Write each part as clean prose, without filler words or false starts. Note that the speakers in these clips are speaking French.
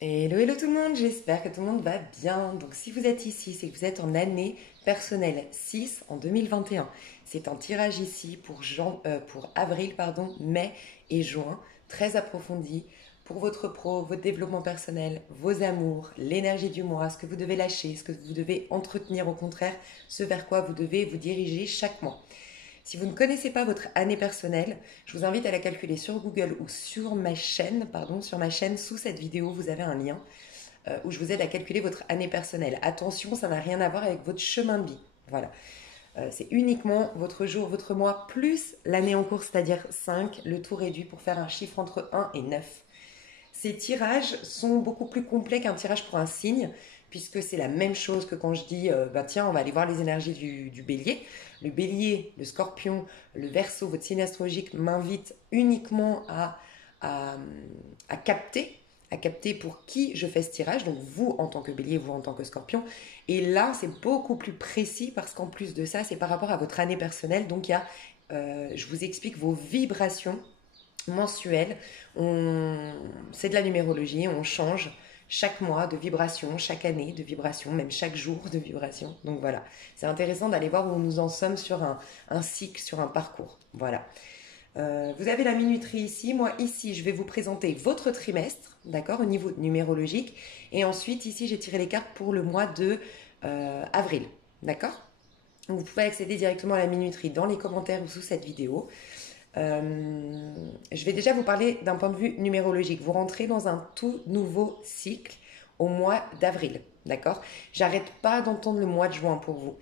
Hello, hello tout le monde, j'espère que tout le monde va bien. Donc si vous êtes ici, c'est que vous êtes en année personnelle 6 en 2021. C'est un tirage ici pour avril, pardon, mai et juin, très approfondi pour votre pro, votre développement personnel, vos amours, l'énergie du mois, ce que vous devez lâcher, ce que vous devez entretenir au contraire, ce vers quoi vous devez vous diriger chaque mois. Si vous ne connaissez pas votre année personnelle, je vous invite à la calculer sur Google ou sur ma chaîne, pardon, sur ma chaîne sous cette vidéo, vous avez un lien où je vous aide à calculer votre année personnelle. Attention, ça n'a rien à voir avec votre chemin de vie. Voilà. C'est uniquement votre jour, votre mois, plus l'année en cours, c'est-à-dire 5, le tout réduit pour faire un chiffre entre 1 et 9. Ces tirages sont beaucoup plus complets qu'un tirage pour un signe, puisque c'est la même chose que quand je dis, bah tiens, on va aller voir les énergies du bélier. Le bélier, le scorpion, le verseau, votre signe astrologique m'invite uniquement à, à capter à capter pour qui je fais ce tirage, donc vous en tant que bélier, vous en tant que scorpion. Et là, c'est beaucoup plus précis parce qu'en plus de ça, c'est par rapport à votre année personnelle. Donc, il y a, je vous explique vos vibrations mensuelles. C'est de la numérologie, on change chaque mois de vibration, chaque année de vibration, même chaque jour de vibration. Donc voilà, c'est intéressant d'aller voir où nous en sommes sur un cycle, sur un parcours. Voilà. Vous avez la minuterie ici. Moi, ici, je vais vous présenter votre trimestre, d'accord, au niveau numérologique. Et ensuite, ici, j'ai tiré les cartes pour le mois de avril, d'accord. Vous pouvez accéder directement à la minuterie dans les commentaires ou sous cette vidéo. Je vais déjà vous parler d'un point de vue numérologique. Vous rentrez dans un tout nouveau cycle au mois d'avril, d'accord. J'arrête pas d'entendre le mois de juin pour vous.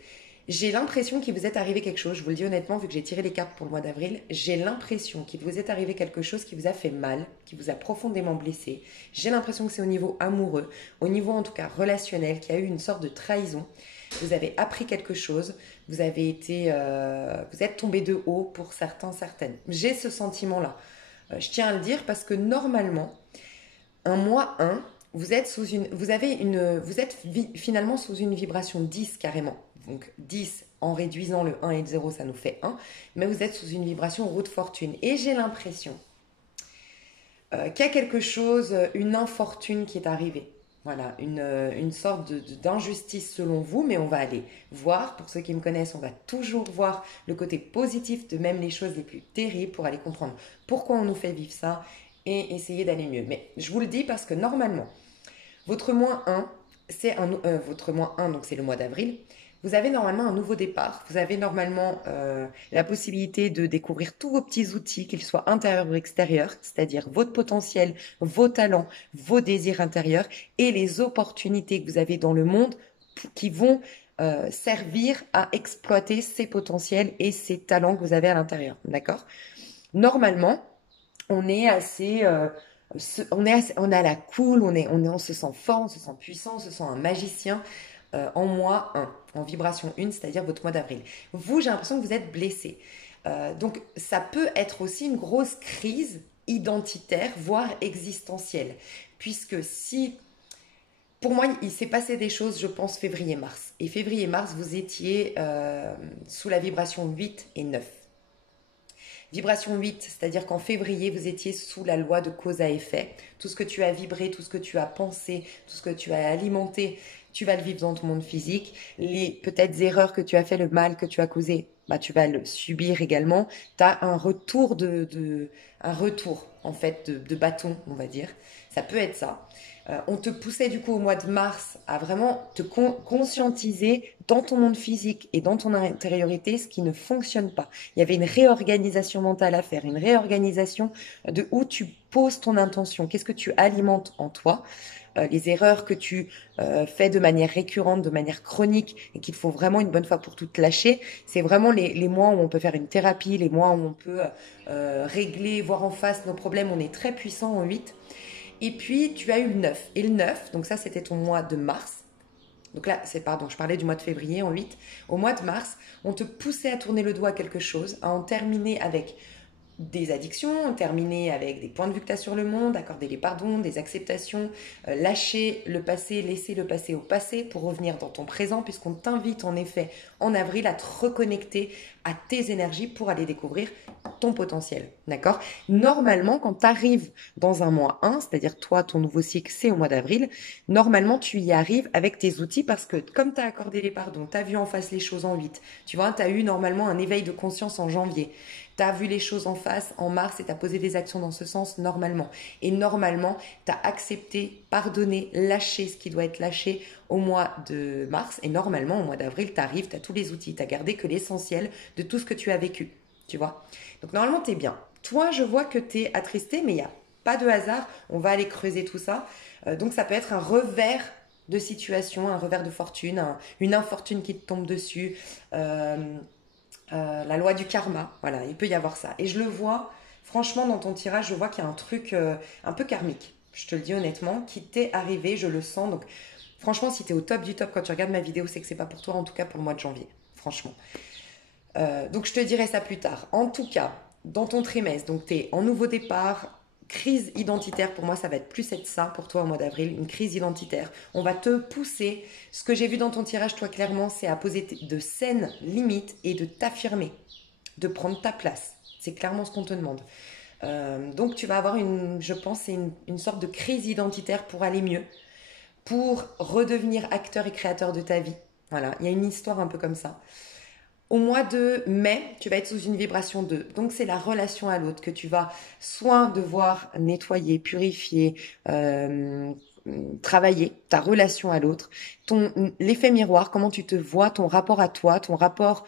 J'ai l'impression qu'il vous est arrivé quelque chose, je vous le dis honnêtement, vu que j'ai tiré les cartes pour le mois d'avril, j'ai l'impression qu'il vous est arrivé quelque chose qui vous a fait mal, qui vous a profondément blessé. J'ai l'impression que c'est au niveau amoureux, au niveau en tout cas relationnel, qu'il y a eu une sorte de trahison. Vous avez appris quelque chose, vous êtes tombé de haut pour certains, certaines. J'ai ce sentiment-là. Je tiens à le dire parce que normalement, un mois 1, vous êtes finalement sous une vibration 10 carrément. Donc 10 en réduisant le 1 et le 0, ça nous fait 1. Mais vous êtes sous une vibration roue de fortune. Et j'ai l'impression qu'il y a quelque chose, une infortune qui est arrivée. Voilà, une sorte d'injustice selon vous, mais on va aller voir, pour ceux qui me connaissent, on va toujours voir le côté positif de même les choses les plus terribles pour aller comprendre pourquoi on nous fait vivre ça et essayer d'aller mieux. Mais je vous le dis parce que normalement, votre moins un, votre moins un, donc c'est le mois d'avril. Vous avez normalement un nouveau départ. Vous avez normalement la possibilité de découvrir tous vos petits outils, qu'ils soient intérieurs ou extérieurs, c'est-à-dire votre potentiel, vos talents, vos désirs intérieurs et les opportunités que vous avez dans le monde qui vont servir à exploiter ces potentiels et ces talents que vous avez à l'intérieur. D'accord. Normalement, on est assez, on est à la cool, on se sent fort, on se sent puissant, on se sent un magicien en mois 1, en vibration 1, c'est-à-dire votre mois d'avril. Vous, j'ai l'impression que vous êtes blessé. Donc, ça peut être aussi une grosse crise identitaire, voire existentielle. Puisque si, pour moi, il s'est passé des choses, je pense, février-mars. Et février-mars, vous étiez sous la vibration 8 et 9. Vibration 8, c'est-à-dire qu'en février, vous étiez sous la loi de cause à effet. Tout ce que tu as vibré, tout ce que tu as pensé, tout ce que tu as alimenté, tu vas le vivre dans ton monde physique. Les peut-être erreurs que tu as fait, le mal que tu as causé, bah, tu vas le subir également. Tu as un retour un retour en fait de bâton, on va dire. Ça peut être ça. On te poussait du coup au mois de mars à vraiment te conscientiser dans ton monde physique et dans ton intériorité ce qui ne fonctionne pas. Il y avait une réorganisation mentale à faire, une réorganisation de où tu poses ton intention, qu'est-ce que tu alimentes en toi, les erreurs que tu fais de manière récurrente, de manière chronique et qu'il faut vraiment une bonne fois pour toutes lâcher. C'est vraiment les mois où on peut faire une thérapie, les mois où on peut régler, voir en face nos problèmes. On est très puissant en 8. Et puis, tu as eu le 9. Et le 9, donc ça, c'était ton mois de mars. Donc là, pardon, je parlais du mois de février en 8. Au mois de mars, on te poussait à tourner le doigt à quelque chose, à en terminer avec des addictions, terminer avec des points de vue que tu as sur le monde, accorder les pardons, des acceptations, lâcher le passé, laisser le passé au passé pour revenir dans ton présent, puisqu'on t'invite en effet en avril à te reconnecter à tes énergies pour aller découvrir ton potentiel, d'accord? Normalement, quand tu arrives dans un mois 1, c'est-à-dire toi, ton nouveau cycle, c'est au mois d'avril, normalement, tu y arrives avec tes outils parce que comme tu as accordé les pardons, tu as vu en face les choses en 8, tu vois, tu as eu normalement un éveil de conscience en janvier, tu as vu les choses en face en mars et tu as posé des actions dans ce sens normalement. Et normalement, tu as accepté, pardonné, lâché ce qui doit être lâché au mois de mars. Et normalement, au mois d'avril, tu arrives, tu as tous les outils, tu as gardé que l'essentiel de tout ce que tu as vécu. Tu vois? Donc normalement, tu es bien. Toi, je vois que tu es attristé, mais il n'y a pas de hasard. On va aller creuser tout ça. Donc ça peut être un revers de situation, un revers de fortune, une infortune qui te tombe dessus. La loi du karma, voilà, il peut y avoir ça. Et je le vois, franchement, dans ton tirage, je vois qu'il y a un truc un peu karmique, je te le dis honnêtement, qui t'est arrivé, je le sens. Donc, franchement, si tu es au top du top quand tu regardes ma vidéo, c'est que c'est pas pour toi, en tout cas pour le mois de janvier, franchement. Donc, je te dirai ça plus tard. En tout cas, dans ton trimestre, donc tu es en nouveau départ, crise identitaire, pour moi, ça va être plus être ça pour toi au mois d'avril, une crise identitaire. On va te pousser. Ce que j'ai vu dans ton tirage, toi, clairement, c'est à poser de saines limites et de t'affirmer, de prendre ta place. C'est clairement ce qu'on te demande. Donc, tu vas avoir je pense, c'est une sorte de crise identitaire pour aller mieux, pour redevenir acteur et créateur de ta vie. Voilà, il y a une histoire un peu comme ça. Au mois de mai, tu vas être sous une vibration 2. Donc, c'est la relation à l'autre que tu vas soit devoir nettoyer, purifier, travailler ta relation à l'autre, l'effet miroir, comment tu te vois, ton rapport à toi, ton rapport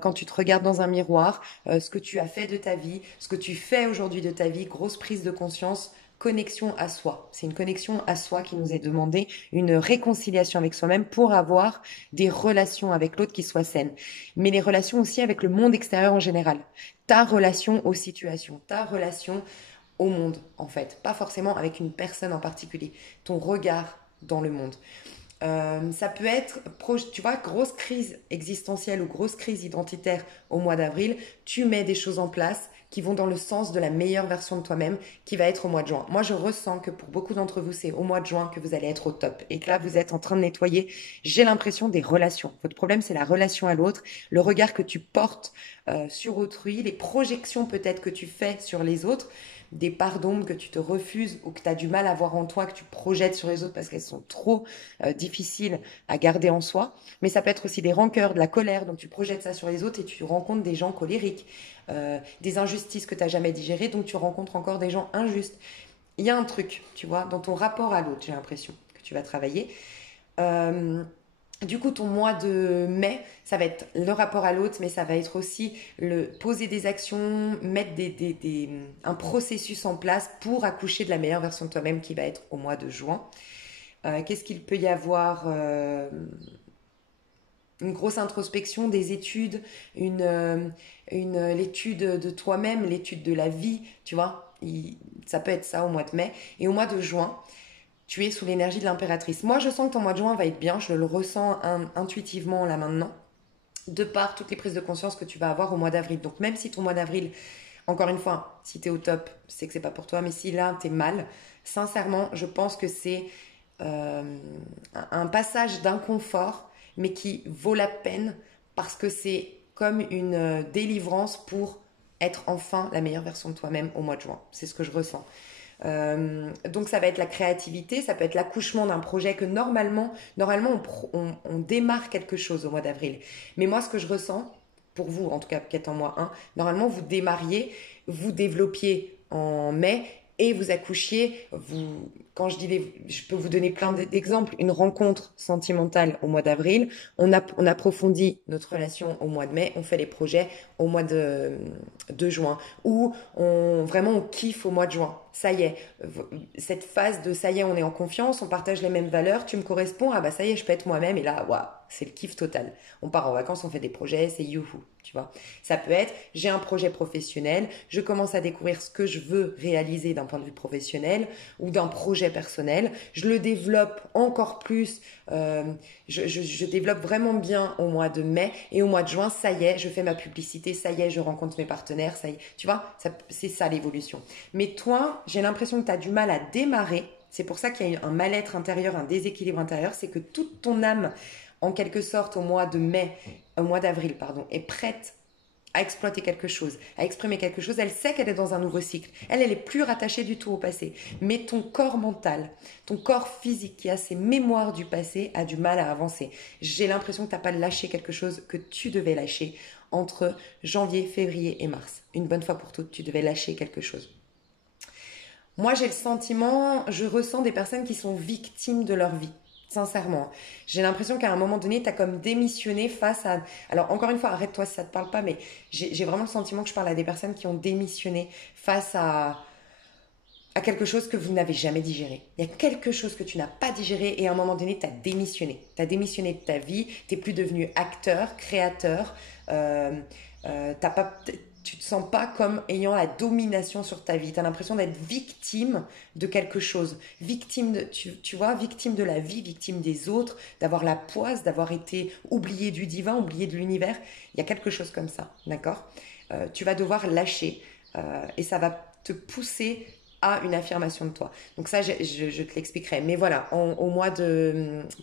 quand tu te regardes dans un miroir, ce que tu as fait de ta vie, ce que tu fais aujourd'hui de ta vie, grosse prise de conscience, connexion à soi. C'est une connexion à soi qui nous est demandée, une réconciliation avec soi-même pour avoir des relations avec l'autre qui soient saines. Mais les relations aussi avec le monde extérieur en général. Ta relation aux situations, ta relation au monde, en fait. Pas forcément avec une personne en particulier. Ton regard dans le monde. Ça peut être, tu vois, grosse crise existentielle ou grosse crise identitaire au mois d'avril. Tu mets des choses en place qui vont dans le sens de la meilleure version de toi-même qui va être au mois de juin. Moi, je ressens que pour beaucoup d'entre vous, c'est au mois de juin que vous allez être au top et que là, vous êtes en train de nettoyer, j'ai l'impression, des relations. Votre problème, c'est la relation à l'autre, le regard que tu portes sur autrui, les projections peut-être que tu fais sur les autres, des parts d'ombre que tu te refuses ou que tu as du mal à voir en toi, que tu projettes sur les autres parce qu'elles sont trop difficiles à garder en soi. Mais ça peut être aussi des rancœurs, de la colère, donc tu projettes ça sur les autres et tu rencontres des gens colériques, des injustices que tu n'as jamais digérées, donc tu rencontres encore des gens injustes. Il y a un truc, tu vois, dans ton rapport à l'autre, j'ai l'impression que tu vas travailler. Du coup, ton mois de mai, ça va être le rapport à l'autre, mais ça va être aussi poser des actions, mettre un processus en place pour accoucher de la meilleure version de toi-même qui va être au mois de juin. Qu'est-ce qu'il peut y avoir une grosse introspection des études, l'étude de toi-même, l'étude de la vie, tu vois. Ça peut être ça au mois de mai. Et au mois de juin, tu es sous l'énergie de l'impératrice. Moi, je sens que ton mois de juin va être bien, je le ressens intuitivement là maintenant, de par toutes les prises de conscience que tu vas avoir au mois d'avril. Donc même si ton mois d'avril, encore une fois, si tu es au top, c'est que c'est pas pour toi, mais si là, tu es mal, sincèrement, je pense que c'est un passage d'inconfort, mais qui vaut la peine parce que c'est comme une délivrance pour être enfin la meilleure version de toi-même au mois de juin. C'est ce que je ressens. Donc ça va être la créativité, ça peut être l'accouchement d'un projet que normalement on démarre quelque chose au mois d'avril. Mais moi, ce que je ressens, pour vous en tout cas, qui êtes en mois 1, normalement vous démarriez, vous développiez en mai et vous accouchiez, quand je peux vous donner plein d'exemples, une rencontre sentimentale au mois d'avril, on approfondit notre relation au mois de mai, on fait les projets au mois de juin, ou vraiment on kiffe au mois de juin. Ça y est, cette phase de ça y est, on est en confiance, on partage les mêmes valeurs, tu me corresponds, ah bah ça y est, je peux être moi-même, et là, waouh, c'est le kiff total. On part en vacances, on fait des projets, c'est youhou, tu vois. Ça peut être, j'ai un projet professionnel, je commence à découvrir ce que je veux réaliser d'un point de vue professionnel, ou d'un projet projet personnel. Je le développe encore plus. Je développe vraiment bien au mois de mai. Et au mois de juin, ça y est, je fais ma publicité. Ça y est, je rencontre mes partenaires. Ça y est. Tu vois, c'est ça l'évolution. Mais toi, j'ai l'impression que tu as du mal à démarrer. C'est pour ça qu'il y a un mal-être intérieur, un déséquilibre intérieur. C'est que toute ton âme, en quelque sorte, au mois de mai, au mois d'avril, pardon, est prête à exploiter quelque chose, à exprimer quelque chose. Elle sait qu'elle est dans un nouveau cycle. Elle est plus rattachée du tout au passé. Mais ton corps mental, ton corps physique qui a ses mémoires du passé a du mal à avancer. J'ai l'impression que tu n'as pas lâché quelque chose que tu devais lâcher entre janvier, février et mars. Une bonne fois pour toutes, tu devais lâcher quelque chose. Moi, j'ai le sentiment, je ressens des personnes qui sont victimes de leur vie. Sincèrement, j'ai l'impression qu'à un moment donné, tu as comme démissionné face à... Alors, encore une fois, arrête-toi si ça ne te parle pas, mais j'ai vraiment le sentiment que je parle à des personnes qui ont démissionné face à quelque chose que vous n'avez jamais digéré. Il y a quelque chose que tu n'as pas digéré et à un moment donné, tu as démissionné. Tu as démissionné de ta vie, tu n'es plus devenu acteur, créateur, t'as pas... Tu te sens pas comme ayant la domination sur ta vie. Tu as l'impression d'être victime de quelque chose. Victime de, tu vois, victime de la vie, victime des autres, d'avoir la poisse, d'avoir été oublié du divin, oublié de l'univers. Il y a quelque chose comme ça, d'accord? Tu vas devoir lâcher et ça va te pousser à une affirmation de toi. Donc ça, je te l'expliquerai. Mais voilà,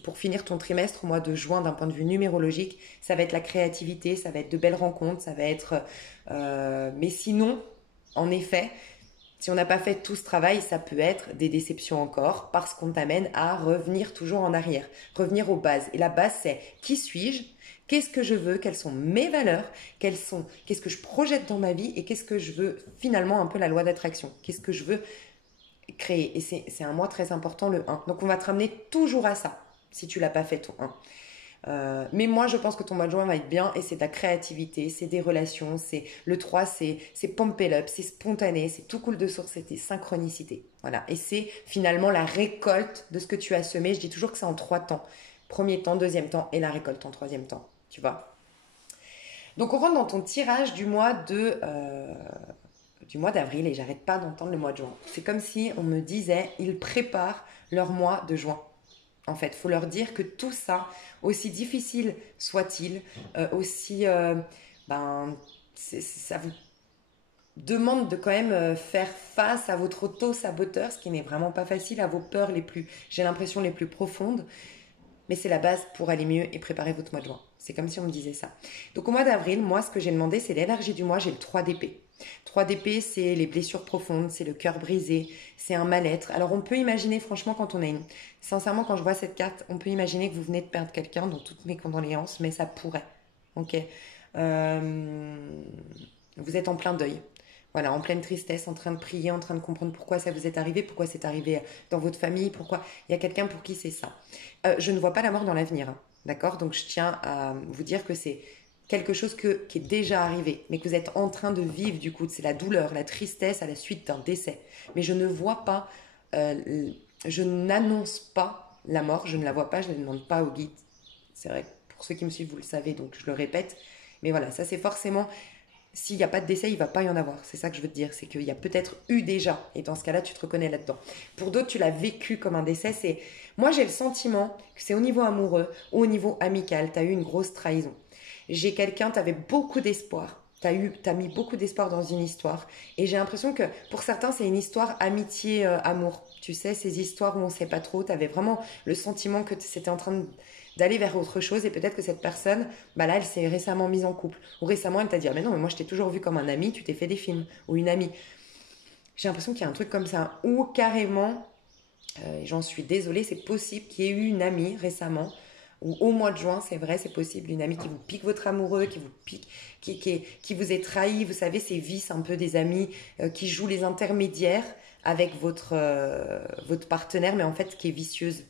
pour finir ton trimestre, au mois de juin, d'un point de vue numérologique, ça va être la créativité, ça va être de belles rencontres, ça va être... mais sinon, en effet, si on n'a pas fait tout ce travail, ça peut être des déceptions encore parce qu'on t'amène à revenir toujours en arrière, revenir aux bases. Et la base, c'est qui suis-je? Qu'est-ce que je veux? Quelles sont mes valeurs? Qu'est-ce que je projette dans ma vie? Et qu'est-ce que je veux finalement, un peu la loi d'attraction? Qu'est-ce que je veux créer? Et c'est un mois très important, le 1. Donc on va te ramener toujours à ça, si tu l'as pas fait ton 1. Mais moi, je pense que ton mois de juin va être bien et c'est ta créativité, c'est des relations, c'est le 3, c'est pump it up, c'est spontané, c'est tout coule de source, c'est tes synchronicités. Voilà. Et c'est finalement la récolte de ce que tu as semé. Je dis toujours que c'est en 3 temps. Premier temps, deuxième temps et la récolte en troisième temps. Tu vois. Donc on rentre dans ton tirage du mois d'avril et j'arrête pas d'entendre le mois de juin. C'est comme si on me disait, ils préparent leur mois de juin. En fait, il faut leur dire que tout ça, aussi difficile soit-il, ça vous demande de quand même faire face à votre auto-saboteur, ce qui n'est vraiment pas facile, à vos peurs j'ai l'impression, les plus profondes. Mais c'est la base pour aller mieux et préparer votre mois de juin. C'est comme si on me disait ça. Donc au mois d'avril, moi, ce que j'ai demandé, c'est l'énergie du mois. J'ai le 3 d'épée. 3 d'épée, c'est les blessures profondes, c'est le cœur brisé, c'est un mal-être. Alors on peut imaginer, franchement, sincèrement, quand je vois cette carte, on peut imaginer que vous venez de perdre quelqu'un, dans toutes mes condoléances, mais ça pourrait. Ok. Vous êtes en plein deuil. Voilà, en pleine tristesse, en train de prier, en train de comprendre pourquoi ça vous est arrivé, pourquoi c'est arrivé dans votre famille, pourquoi il y a quelqu'un pour qui c'est ça. Je ne vois pas la mort dans l'avenir, hein, d'accord? Donc je tiens à vous dire que c'est quelque chose qui est déjà arrivé, mais que vous êtes en train de vivre du coup. C'est la douleur, la tristesse à la suite d'un décès. Mais je ne vois pas, je n'annonce pas la mort, je ne la vois pas, je ne la demande pas au guide. C'est vrai, pour ceux qui me suivent, vous le savez, donc je le répète. Mais voilà, ça c'est forcément... S'il n'y a pas de décès, il ne va pas y en avoir. C'est ça que je veux te dire. C'est qu'il y a peut-être eu déjà. Et dans ce cas-là, tu te reconnais là-dedans. Pour d'autres, tu l'as vécu comme un décès. Moi, j'ai le sentiment que c'est au niveau amoureux ou au niveau amical. Tu as eu une grosse trahison. Tu avais beaucoup d'espoir. Tu as mis beaucoup d'espoir dans une histoire. Et j'ai l'impression que pour certains, c'est une histoire amitié-amour. Tu sais, ces histoires où on ne sait pas trop. Tu avais vraiment le sentiment que c'était en train d'aller vers autre chose et peut-être que cette personne, là, elle s'est récemment mise en couple. Ou récemment, elle t'a dit, mais non, mais moi, je t'ai toujours vu comme un ami, tu t'es fait des films. Ou une amie. J'ai l'impression qu'il y a un truc comme ça. Ou carrément, j'en suis désolée, c'est possible qu'il y ait eu une amie récemment, ou au mois de juin, c'est vrai, c'est possible, une amie qui vous pique votre amoureux, qui vous pique, qui vous est trahi. Vous savez, ces vices un peu des amis qui jouent les intermédiaires avec votre partenaire, mais en fait, qui est vicieuse.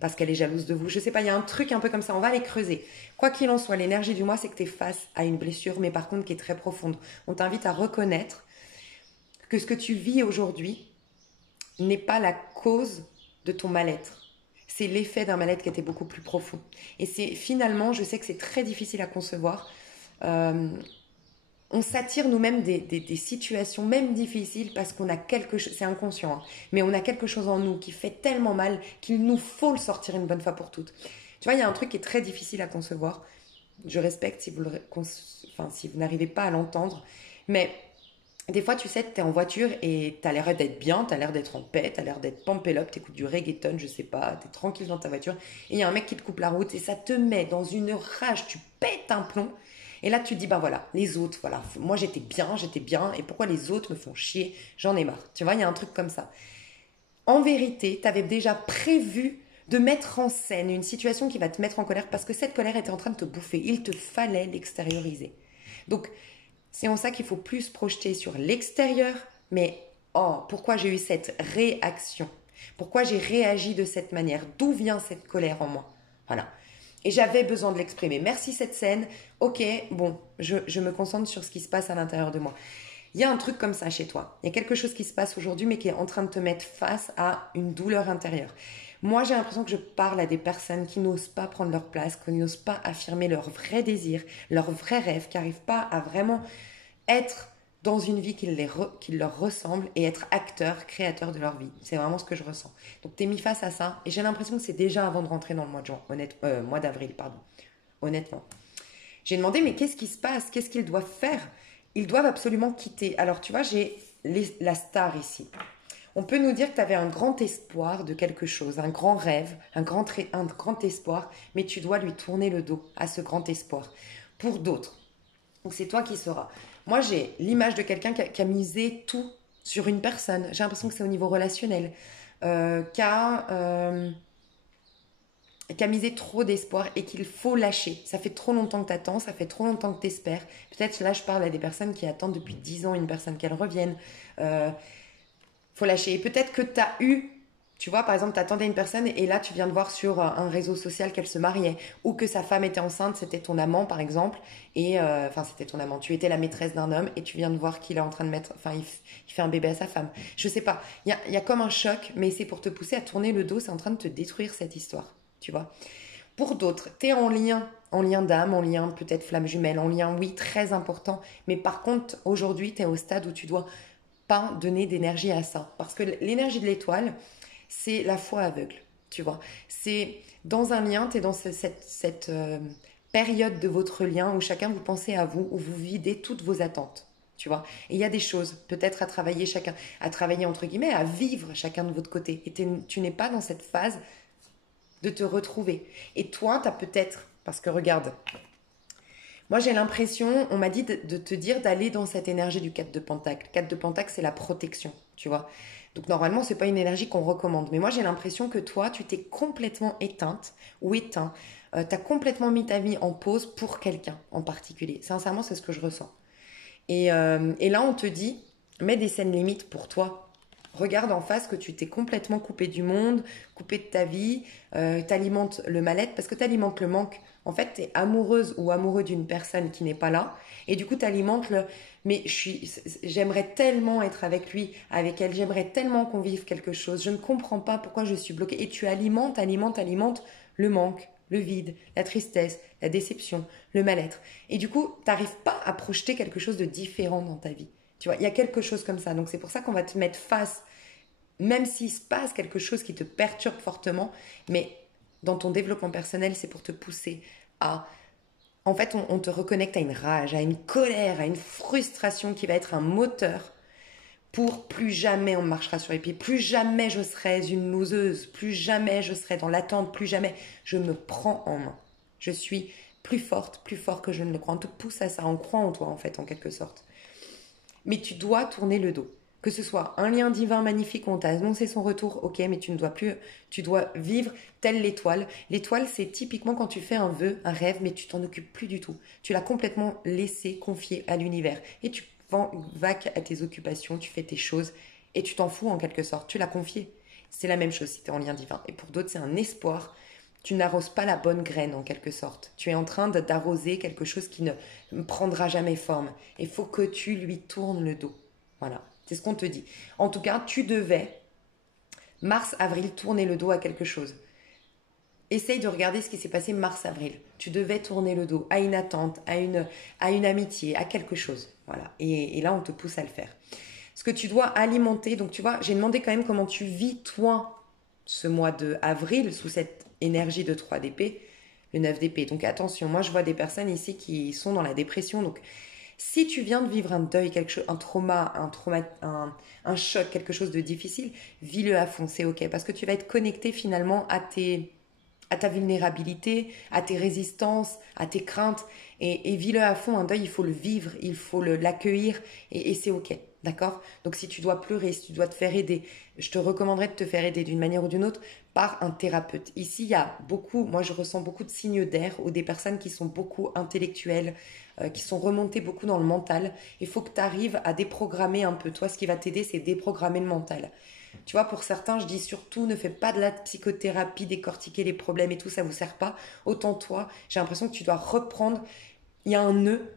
Parce qu'elle est jalouse de vous. Je sais pas, il y a un truc un peu comme ça, on va aller creuser. Quoi qu'il en soit, l'énergie du mois, c'est que tu es face à une blessure, mais par contre qui est très profonde. On t'invite à reconnaître que ce que tu vis aujourd'hui n'est pas la cause de ton mal-être. C'est l'effet d'un mal-être qui était beaucoup plus profond. Et c'est finalement, je sais que c'est très difficile à concevoir, on s'attire nous-mêmes des situations, même difficiles, parce qu'on a quelque chose, c'est inconscient, hein, mais on a quelque chose en nous qui fait tellement mal qu'il nous faut le sortir une bonne fois pour toutes. Tu vois, il y a un truc qui est très difficile à concevoir. Je respecte si si vous n'arrivez pas à l'entendre, mais des fois, tu sais, tu es en voiture et tu as l'air d'être bien, tu as l'air d'être en paix, tu as l'air d'être pumped up, tu écoutes du reggaeton, je sais pas, tu es tranquille dans ta voiture, et il y a un mec qui te coupe la route et ça te met dans une rage, tu pètes un plomb. Et là, tu te dis, bah voilà, les autres, voilà, moi j'étais bien, et pourquoi les autres me font chier, j'en ai marre. Tu vois, il y a un truc comme ça. En vérité, tu avais déjà prévu de mettre en scène une situation qui va te mettre en colère parce que cette colère était en train de te bouffer. Il te fallait l'extérioriser. Donc, c'est en ça qu'il faut plus se projeter sur l'extérieur, mais oh, pourquoi j'ai eu cette réaction? Pourquoi j'ai réagi de cette manière? D'où vient cette colère en moi? Voilà. Et j'avais besoin de l'exprimer. Merci cette scène. Ok, bon, je me concentre sur ce qui se passe à l'intérieur de moi. Il y a un truc comme ça chez toi. Il y a quelque chose qui se passe aujourd'hui, mais qui est en train de te mettre face à une douleur intérieure. Moi, j'ai l'impression que je parle à des personnes qui n'osent pas prendre leur place, qui n'osent pas affirmer leurs vrais désirs, leurs vrais rêves, qui n'arrivent pas à vraiment être dans une vie qui leur ressemble et être acteur, créateur de leur vie. C'est vraiment ce que je ressens. Donc, tu es mis face à ça et j'ai l'impression que c'est déjà avant de rentrer dans le mois de juin, mois d'avril, pardon. Honnêtement. J'ai demandé, mais qu'est-ce qui se passe? Qu'est-ce qu'ils doivent faire? Ils doivent absolument quitter. Alors, tu vois, j'ai la star ici. On peut nous dire que tu avais un grand espoir de quelque chose, un grand rêve, un grand espoir, mais tu dois lui tourner le dos à ce grand espoir. Pour d'autres, donc c'est toi qui sauras. Moi, j'ai l'image de quelqu'un qui a misé tout sur une personne. J'ai l'impression que c'est au niveau relationnel. Qui a misé trop d'espoir et qu'il faut lâcher. Ça fait trop longtemps que tu attends, ça fait trop longtemps que tu espères. Peut-être là, je parle à des personnes qui attendent depuis 10 ans une personne qu'elle revienne. Faut lâcher. Et peut-être que tu as eu, tu vois, par exemple, tu attendais une personne et là, tu viens de voir sur un réseau social qu'elle se mariait ou que sa femme était enceinte, c'était ton amant, par exemple. Et enfin, c'était ton amant. Tu étais la maîtresse d'un homme et tu viens de voir qu'il est en train de mettre, enfin, il fait un bébé à sa femme. Je sais pas. Il y a comme un choc, mais c'est pour te pousser à tourner le dos. C'est en train de te détruire cette histoire. Tu vois. Pour d'autres, tu es en lien d'âme, en lien peut-être flamme jumelle, en lien, oui, très important. Mais par contre, aujourd'hui, tu es au stade où tu dois pas donner d'énergie à ça. Parce que l'énergie de l'étoile, c'est la foi aveugle, tu vois. C'est dans un lien, tu es dans cette période de votre lien où chacun vous pensez à vous, où vous videz toutes vos attentes. Tu vois, et il y a des choses peut-être à travailler chacun, à travailler entre guillemets, à vivre chacun de votre côté. Et tu n'es pas dans cette phase de te retrouver. Et toi, tu as peut-être, parce que regarde, moi j'ai l'impression, on m'a dit de te dire d'aller dans cette énergie du 4 de Pentacle. 4 de Pentacle, c'est la protection, tu vois. Donc normalement, c'est pas une énergie qu'on recommande. Mais moi j'ai l'impression que toi, tu t'es complètement éteinte ou éteint. Tu as complètement mis ta vie en pause pour quelqu'un en particulier. Sincèrement, c'est ce que je ressens. Et là, on te dit, mets des scènes limites pour toi. Regarde en face que tu t'es complètement coupé du monde, coupé de ta vie, t'alimentes le mal-être parce que t'alimentes le manque. En fait, t'es amoureuse ou amoureux d'une personne qui n'est pas là et du coup t'alimentes le mais j'aimerais tellement être avec lui, avec elle, j'aimerais tellement qu'on vive quelque chose. Je ne comprends pas pourquoi je suis bloquée et tu alimentes le manque, le vide, la tristesse, la déception, le mal-être. Et du coup, t'arrives pas à projeter quelque chose de différent dans ta vie. Tu vois, il y a quelque chose comme ça. Donc c'est pour ça qu'on va te mettre face, même s'il se passe quelque chose qui te perturbe fortement, mais dans ton développement personnel, c'est pour te pousser à... En fait, on te reconnecte à une rage, à une colère, à une frustration qui va être un moteur pour plus jamais on marchera sur les pieds, plus jamais je serai une loseuse, plus jamais je serai dans l'attente, plus jamais je me prends en main. Je suis plus forte, plus fort que je ne le crois. On te pousse à ça, on croit en toi en fait, en quelque sorte. Mais tu dois tourner le dos. Que ce soit un lien divin magnifique où on t'a annoncé son retour, ok, mais tu ne dois plus, tu dois vivre telle l'étoile. L'étoile, c'est typiquement quand tu fais un vœu, un rêve, mais tu t'en occupes plus du tout. Tu l'as complètement laissé confier à l'univers. Et tu vaques à tes occupations, tu fais tes choses, et tu t'en fous en quelque sorte. Tu l'as confié. C'est la même chose si tu es en lien divin. Et pour d'autres, c'est un espoir. Tu n'arroses pas la bonne graine en quelque sorte. Tu es en train d'arroser quelque chose qui ne prendra jamais forme. Il faut que tu lui tournes le dos. Voilà, c'est ce qu'on te dit. En tout cas, tu devais, mars, avril, tourner le dos à quelque chose. essaye de regarder ce qui s'est passé mars-avril. Tu devais tourner le dos à une attente, à une amitié, à quelque chose. Voilà. Et là, on te pousse à le faire. Ce que tu dois alimenter, donc tu vois, j'ai demandé quand même comment tu vis, toi, ce mois de avril, sous cette énergie de 3 d'épée, le 9 d'épée. Donc attention, moi, je vois des personnes ici qui sont dans la dépression. Donc, si tu viens de vivre un deuil, quelque chose, un choc, quelque chose de difficile, vis-le à fond, c'est ok. Parce que tu vas être connecté finalement à ta vulnérabilité, à tes résistances, à tes craintes. Et vis-le à fond, un deuil, il faut le vivre, il faut l'accueillir et c'est ok. D'accord? Donc si tu dois pleurer, si tu dois te faire aider, je te recommanderais de te faire aider d'une manière ou d'une autre par un thérapeute. Ici, il y a beaucoup, moi je ressens beaucoup de signes d'air ou des personnes qui sont beaucoup intellectuelles, qui sont remontées beaucoup dans le mental. Il faut que tu arrives à déprogrammer un peu. Toi, ce qui va t'aider, c'est déprogrammer le mental. Tu vois, pour certains, je dis surtout, ne fais pas de la psychothérapie, décortiquer les problèmes et tout, ça vous sert pas. Autant toi, j'ai l'impression que tu dois reprendre. Il y a un nœud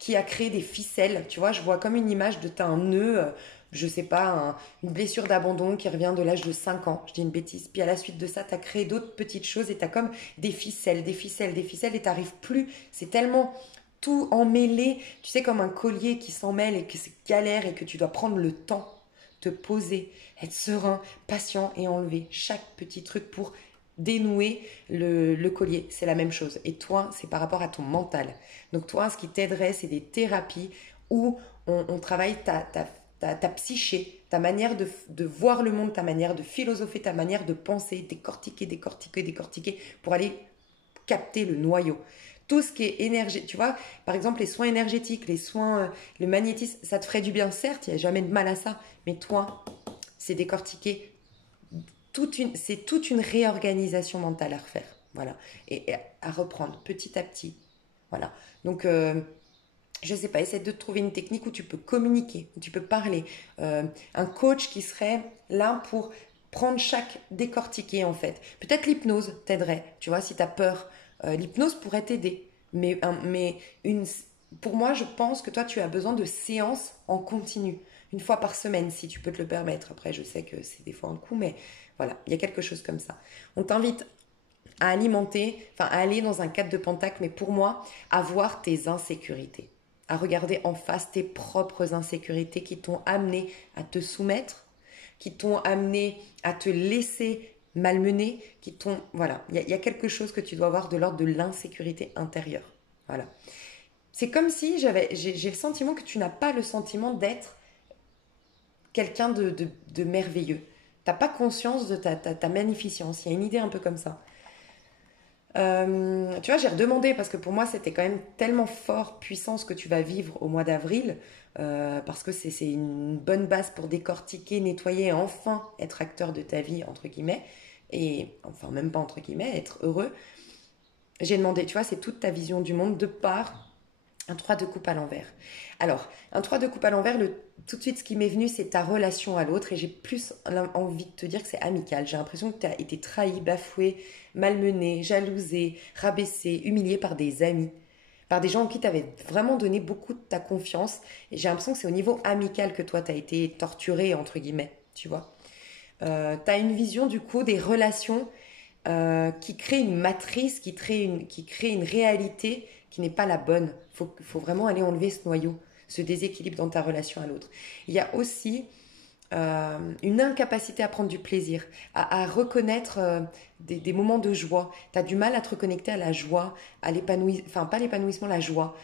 qui a créé des ficelles. Tu vois, je vois comme une image de t'as un nœud, je sais pas, une blessure d'abandon qui revient de l'âge de 5 ans. Je dis une bêtise. Puis à la suite de ça, tu as créé d'autres petites choses et tu as comme des ficelles, des ficelles, des ficelles et tu n'arrives plus. C'est tellement tout emmêlé. Tu sais, comme un collier qui s'en mêle et que c'est galère et que tu dois prendre le temps, te poser, être serein, patient et enlever chaque petit truc pour dénouer le collier. C'est la même chose. Et toi, c'est par rapport à ton mental. Donc toi, ce qui t'aiderait, c'est des thérapies où on travaille ta psyché, ta manière de voir le monde, ta manière de philosopher, ta manière de penser, décortiquer, décortiquer, décortiquer, pour aller capter le noyau. Tout ce qui est énergie, tu vois, par exemple les soins énergétiques, les soins, le magnétisme, ça te ferait du bien, certes, il n'y a jamais de mal à ça, mais toi, c'est décortiquer, c'est toute une réorganisation mentale à refaire, voilà, et à reprendre petit à petit, voilà. Donc, je sais pas, essaie de trouver une technique où tu peux communiquer, où tu peux parler. Un coach qui serait là pour prendre chaque décortiquer en fait. Peut-être l'hypnose t'aiderait, tu vois, si tu as peur. L'hypnose pourrait t'aider. Mais pour moi, je pense que toi, tu as besoin de séances en continu. Une fois par semaine, si tu peux te le permettre. Après, je sais que c'est des fois un coup, mais voilà, il y a quelque chose comme ça. On t'invite à alimenter, enfin à aller dans un cadre de pentacle, mais pour moi, à voir tes insécurités, à regarder en face tes propres insécurités qui t'ont amené à te soumettre, qui t'ont amené à te laisser malmener, qui t'ont... Voilà, il y a quelque chose que tu dois avoir de l'ordre de l'insécurité intérieure. Voilà. C'est comme si j'ai le sentiment que tu n'as pas le sentiment d'être quelqu'un de merveilleux. Tu n'as pas conscience de ta magnificence. Il y a une idée un peu comme ça. Tu vois, j'ai redemandé parce que pour moi, c'était quand même tellement fort, puissant ce que tu vas vivre au mois d'avril, parce que c'est une bonne base pour décortiquer, nettoyer et enfin être acteur de ta vie, entre guillemets, et enfin, même pas entre guillemets, être heureux. J'ai demandé, tu vois, c'est toute ta vision du monde de par un 3 de coupe à l'envers. Alors, un 3 de coupe à l'envers, tout de suite, ce qui m'est venu, c'est ta relation à l'autre. Et j'ai plus envie de te dire que c'est amical. J'ai l'impression que tu as été trahi, bafoué, malmené, jalousé, rabaissé, humilié par des amis. Par des gens en qui tu avais vraiment donné beaucoup de ta confiance. Et j'ai l'impression que c'est au niveau amical que toi, tu as été torturé, entre guillemets. Tu vois. Tu as une vision, du coup, des relations qui crée une matrice, qui crée une réalité qui n'est pas la bonne. Faut vraiment aller enlever ce noyau, ce déséquilibre dans ta relation à l'autre. Il y a aussi une incapacité à prendre du plaisir, à reconnaître des moments de joie. Tu as du mal à te reconnecter à la joie, à l'épanouissement, enfin pas l'épanouissement, la joie.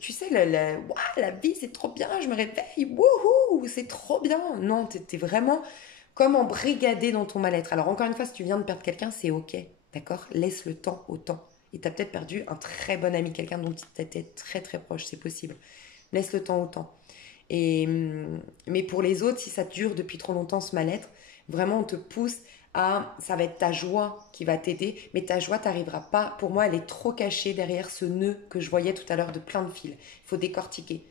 Tu sais, ouah, la vie c'est trop bien, je me réveille, wouhou, c'est trop bien. Non, t'es vraiment comme embrigadé dans ton mal-être. Alors encore une fois, si tu viens de perdre quelqu'un, c'est ok, d'accord? Laisse le temps au temps. Et tu as peut-être perdu un très bon ami, quelqu'un dont tu étais très très proche, c'est possible. Laisse le temps au temps. Mais pour les autres, si ça dure depuis trop longtemps ce mal-être, vraiment on te pousse ça va être ta joie qui va t'aider, mais ta joie t'arrivera pas. Pour moi, elle est trop cachée derrière ce nœud que je voyais tout à l'heure de plein de fils. Il faut décortiquer.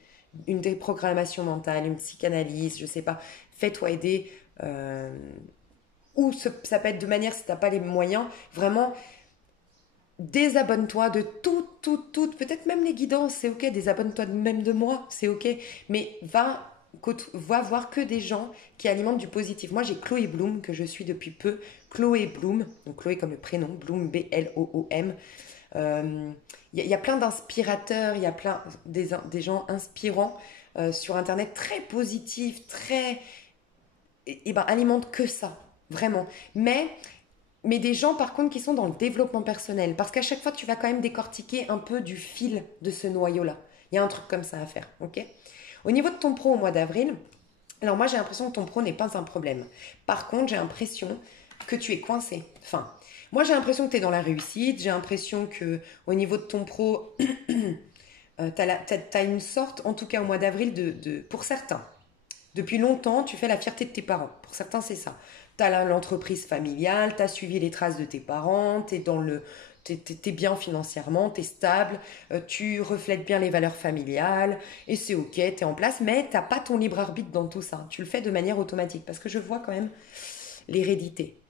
Une déprogrammation mentale, une psychanalyse, je sais pas. Fais-toi aider. Ou ça peut être de manière, si tu n'as pas les moyens, vraiment désabonne-toi de tout, peut-être même les guidances, c'est ok, désabonne-toi même de moi, c'est ok, mais va va voir que des gens qui alimentent du positif. Moi, j'ai Chloé Bloom, que je suis depuis peu. Chloé Bloom, donc Chloé comme le prénom, Bloom, B-L-O-O-M. Il y a plein d'inspirateurs, il y a plein des gens inspirants sur Internet, très positifs, très... Et ben, alimentent que ça, vraiment. Mais des gens, par contre, qui sont dans le développement personnel. Parce qu'à chaque fois, tu vas quand même décortiquer un peu du fil de ce noyau-là. Il y a un truc comme ça à faire, ok? Au niveau de ton pro au mois d'avril, alors moi j'ai l'impression que ton pro n'est pas un problème. Par contre, j'ai l'impression que tu es coincé. Enfin, moi j'ai l'impression que tu es dans la réussite, j'ai l'impression que au niveau de ton pro, t'as une sorte, en tout cas au mois d'avril, pour certains, depuis longtemps, tu fais la fierté de tes parents. Pour certains, c'est ça. Tu as l'entreprise familiale, tu as suivi les traces de tes parents, tu es dans le... T'es bien financièrement, t'es stable, tu reflètes bien les valeurs familiales, et c'est ok, t'es en place, mais t'as pas ton libre arbitre dans tout ça. Tu le fais de manière automatique, parce que je vois quand même l'hérédité,